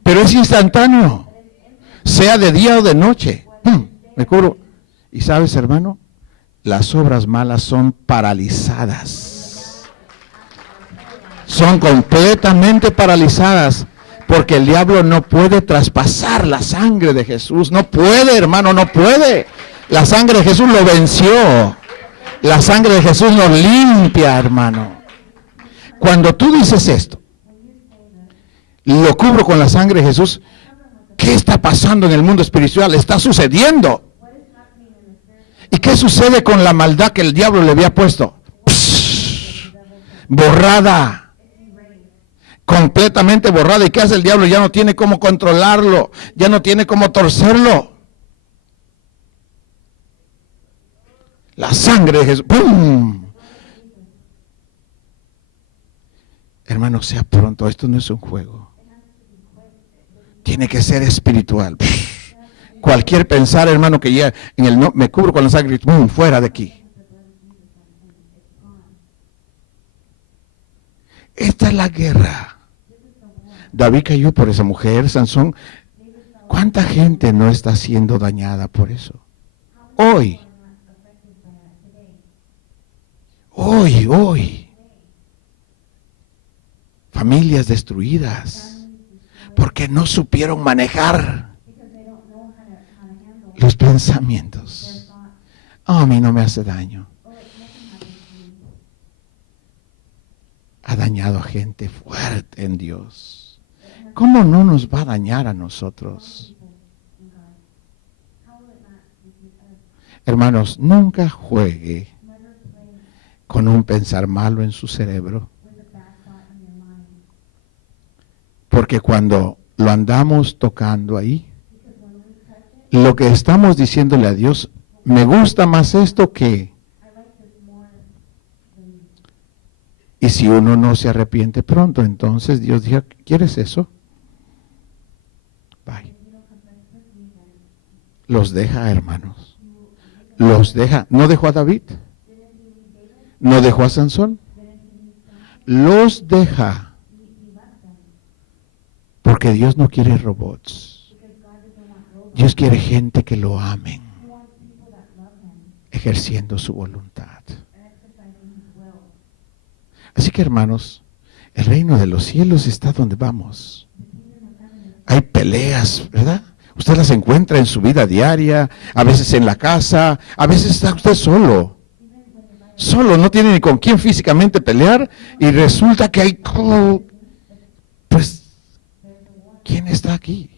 Pero es instantáneo, sea de día o de noche. ¡Pum! Me cubro. Y sabes, hermano, las obras malas son paralizadas. Son completamente paralizadas. Porque el diablo no puede traspasar la sangre de Jesús. No puede, hermano, no puede. La sangre de Jesús lo venció. La sangre de Jesús nos limpia, hermano. Cuando tú dices esto, lo cubro con la sangre de Jesús, ¿qué está pasando en el mundo espiritual? Está sucediendo. ¿Y qué sucede con la maldad que el diablo le había puesto? Psh, borrada. Completamente borrada. ¿Y qué hace el diablo? Ya no tiene cómo controlarlo, ya no tiene cómo torcerlo. La sangre de Jesús, ¡pum! Hermano, sea pronto, esto no es un juego. Tiene que ser espiritual. Cualquier pensar, hermano, que ya en el no, me cubro con la sangre, ¡pum!, fuera de aquí. Esta es la guerra. David cayó por esa mujer, Sansón. ¿Cuánta gente no está siendo dañada por eso? Hoy. Familias destruidas. Porque no supieron manejar los pensamientos. Oh, a mí no me hace daño. Ha dañado a gente fuerte en Dios. ¿Cómo no nos va a dañar a nosotros? Hermanos, nunca juegue con un pensar malo en su cerebro. Porque cuando lo andamos tocando ahí, lo que estamos diciéndole a Dios, me gusta más esto que... Y si uno no se arrepiente pronto, entonces Dios dijo, ¿quieres eso? Bye. Los deja, hermanos. Los deja. ¿No dejó a David? ¿No dejó a Sansón? Los deja. Porque Dios no quiere robots. Dios quiere gente que lo amen, ejerciendo su voluntad. Así que, hermanos, el reino de los cielos está donde vamos. Hay peleas, ¿verdad? Usted las encuentra en su vida diaria, a veces en la casa, a veces está usted solo. Solo, no tiene ni con quién físicamente pelear y resulta que hay... Pues, ¿quién está aquí?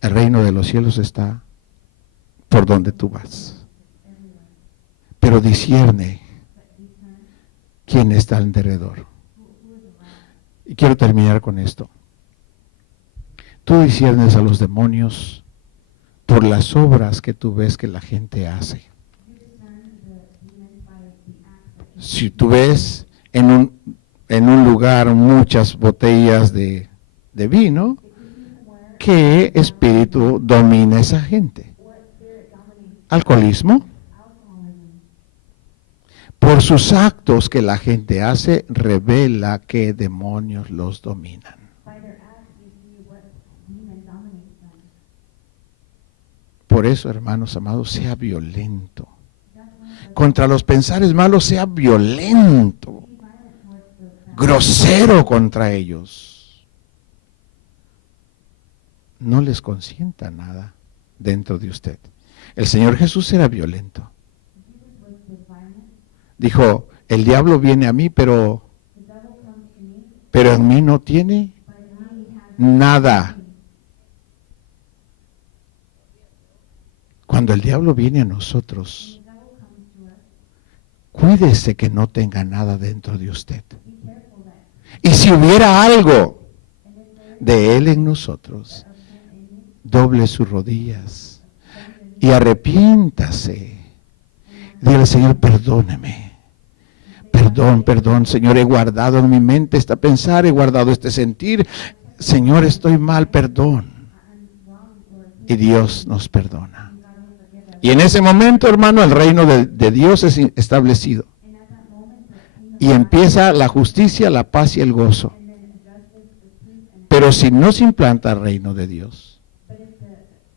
El reino de los cielos está por donde tú vas. Pero discierne quién está alrededor. Y quiero terminar con esto. Tú disciernes a los demonios por las obras que tú ves que la gente hace. Si tú ves en un lugar muchas botellas de vino, ¿qué espíritu domina a esa gente? ¿Alcoholismo? Por sus actos que la gente hace, revela qué demonios los dominan. Por eso, hermanos amados, sea violento. Contra los pensares malos, sea violento. Grosero contra ellos. No les consienta nada dentro de usted. El Señor Jesús era violento. Dijo, El diablo viene a mí, pero en mí no tiene nada. Cuando el diablo viene a nosotros, cuídese que no tenga nada dentro de usted. Y si hubiera algo de él en nosotros, doble sus rodillas y arrepiéntase. Dile, Señor, perdóneme. Perdón, Señor, he guardado en mi mente este pensar, he guardado este sentir. Señor, estoy mal, perdón. Y Dios nos perdona. Y en ese momento, hermano, el reino de Dios es establecido. Y empieza la justicia, la paz y el gozo. Pero si no se implanta el reino de Dios,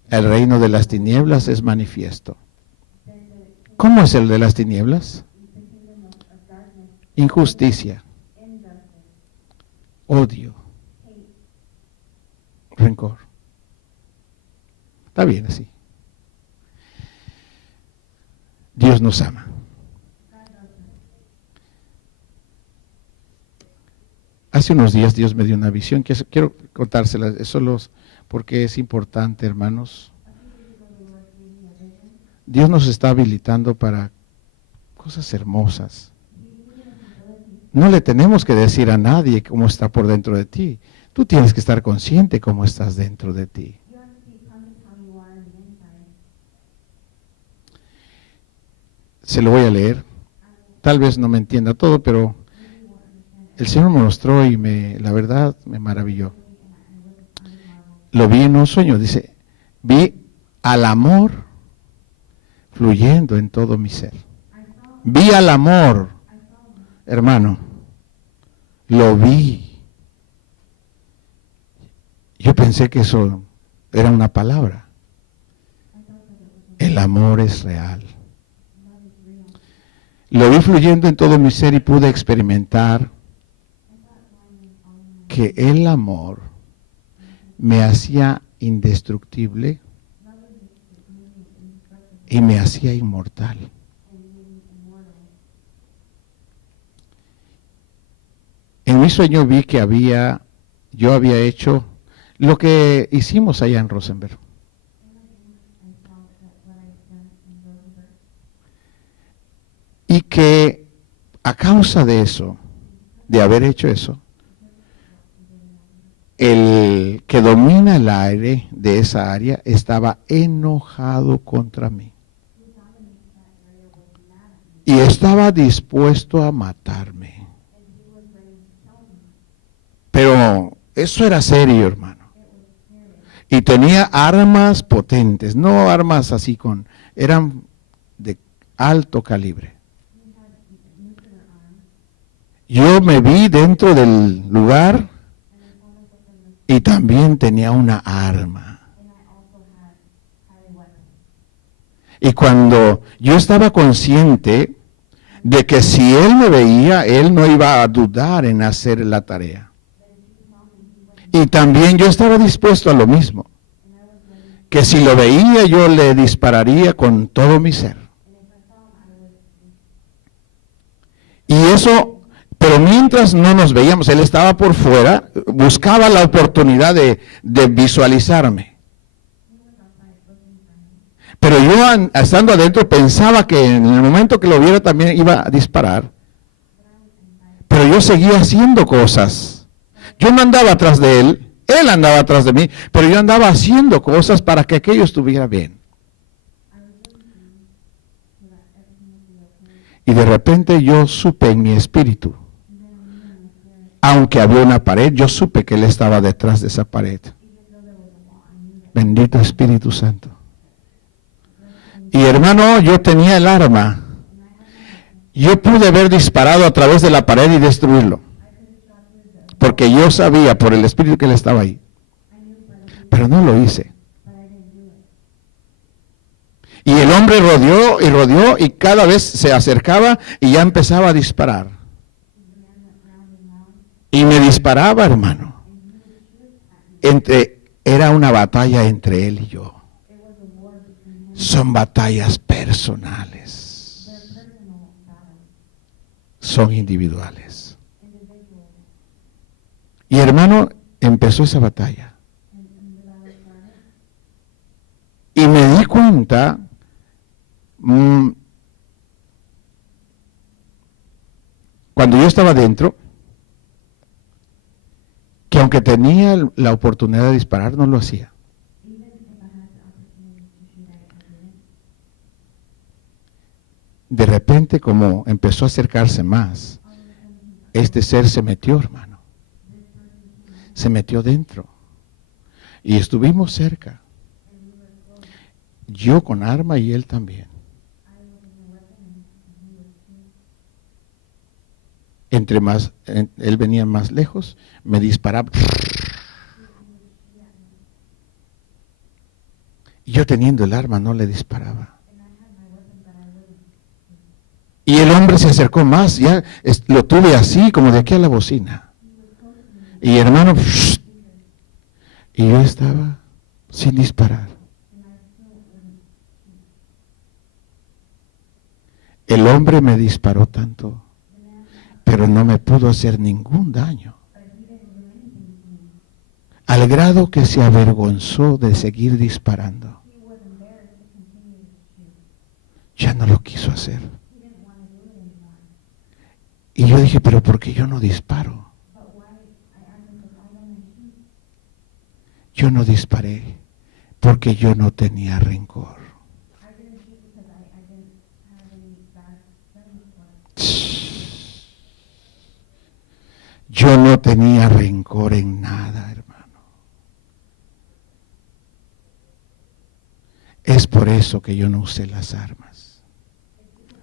el reino de las tinieblas es manifiesto. ¿Cómo es el de las tinieblas? Injusticia, odio, rencor. Está bien así. Dios nos ama. Hace unos días Dios me dio una visión que quiero contársela, porque es importante, hermanos. Dios nos está habilitando para cosas hermosas. No le tenemos que decir a nadie cómo está por dentro de ti. Tú tienes que estar consciente cómo estás dentro de ti. Se lo voy a leer. Tal vez no me entienda todo, pero el Señor me mostró y la verdad me maravilló. Lo vi en un sueño, dice, vi al amor fluyendo en todo mi ser. Vi al amor, hermano, lo vi. Yo pensé que eso era una palabra. El amor es real. Lo vi fluyendo en todo mi ser y pude experimentar que el amor me hacía indestructible y me hacía inmortal. En mi sueño vi que yo había hecho lo que hicimos allá en Rosenberg. Y que a causa de eso, de haber hecho eso, el que domina el aire de esa área estaba enojado contra mí. Y estaba dispuesto a matarme. Pero eso era serio, hermano. Y tenía armas potentes, no armas así eran de alto calibre. Yo me vi dentro del lugar y también tenía una arma. Y cuando yo estaba consciente de que si él me veía, él no iba a dudar en hacer la tarea. Y también yo estaba dispuesto a lo mismo. Que si lo veía, yo le dispararía con todo mi ser. Y eso... Pero mientras no nos veíamos, él estaba por fuera, buscaba la oportunidad de visualizarme. Pero yo, estando adentro, pensaba que en el momento que lo viera también iba a disparar. Pero yo seguía haciendo cosas. Yo no andaba atrás de él andaba atrás de mí, pero yo andaba haciendo cosas para que aquello estuviera bien. Y de repente yo supe en mi espíritu, aunque había una pared, yo supe que él estaba detrás de esa pared. Bendito Espíritu Santo. Y hermano, yo tenía el arma. Yo pude haber disparado a través de la pared y destruirlo. Porque yo sabía por el Espíritu que él estaba ahí. Pero no lo hice. Y el hombre rodeó y cada vez se acercaba y ya empezaba a disparar. Y me disparaba, hermano. Era una batalla entre él y yo. Son batallas personales. son individuales. Y hermano, empezó esa batalla. Y me di cuenta, cuando yo estaba dentro, que aunque tenía la oportunidad de disparar, no lo hacía. De repente, como empezó a acercarse más, este ser se metió, hermano. Se metió dentro. Y estuvimos cerca. Yo con arma y él también. Entre más, él venía más lejos, me disparaba. Y yo teniendo el arma no le disparaba. Y el hombre se acercó más, ya lo tuve así, como de aquí a la bocina. Y hermano, y yo estaba sin disparar. El hombre me disparó tanto, pero no me pudo hacer ningún daño. Al grado que se avergonzó de seguir disparando. Ya no lo quiso hacer. Y yo dije, pero ¿por qué yo no disparo? Yo no disparé porque yo no tenía rencor. Yo no tenía rencor en nada, hermano. Es por eso que yo no usé las armas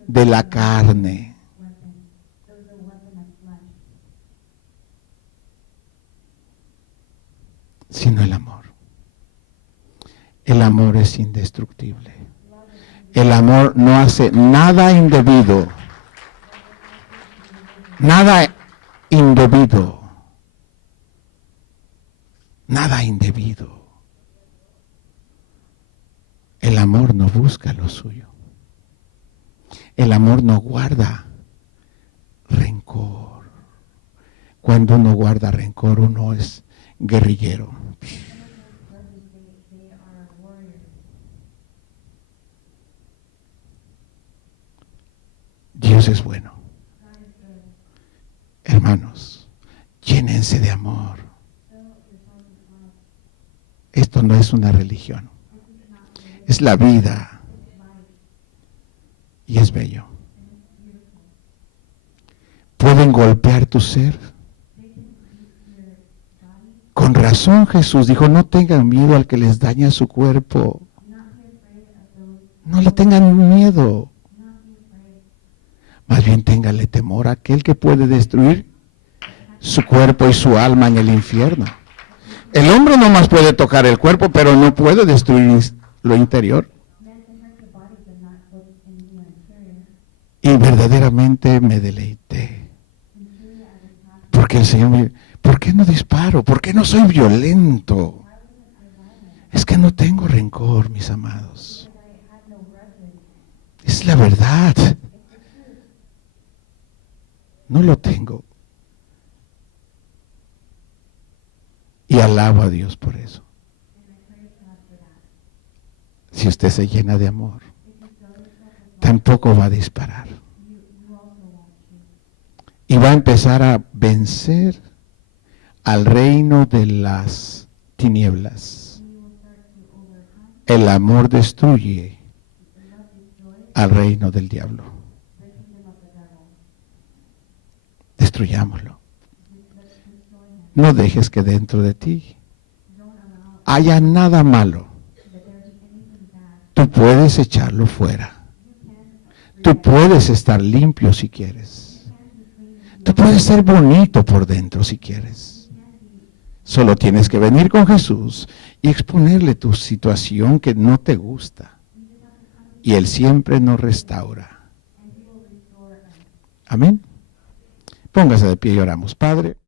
de la carne. Sino el amor. El amor es indestructible. El amor no hace nada indebido. Nada indebido. Nada indebido. El amor no busca lo suyo. El amor no guarda rencor. Cuando uno guarda rencor, uno es guerrillero. Dios es bueno. Hermanos, llénense de amor. Esto no es una religión. Es la vida. Y es bello. Pueden golpear tu ser. Con razón Jesús dijo, no tengan miedo al que les daña su cuerpo. No le tengan miedo. Más bien ténganle temor a aquel que puede destruir su cuerpo y su alma en el infierno. El hombre no más puede tocar el cuerpo, pero no puede destruir lo interior. Y verdaderamente me deleité. Porque el Señor me... ¿Por qué no disparo? ¿Por qué no soy violento? Es que no tengo rencor, mis amados. Es la verdad. No lo tengo. Y alabo a Dios por eso. Si usted se llena de amor, tampoco va a disparar. Y va a empezar a vencer al reino de las tinieblas. El amor destruye al reino del diablo. Destruyámoslo. No dejes que dentro de ti haya nada malo. Tú puedes echarlo fuera. Tú puedes estar limpio si quieres. Tú puedes ser bonito por dentro si quieres. Solo tienes que venir con Jesús y exponerle tu situación que no te gusta. Y Él siempre nos restaura. Amén. Póngase de pie y oramos. Padre.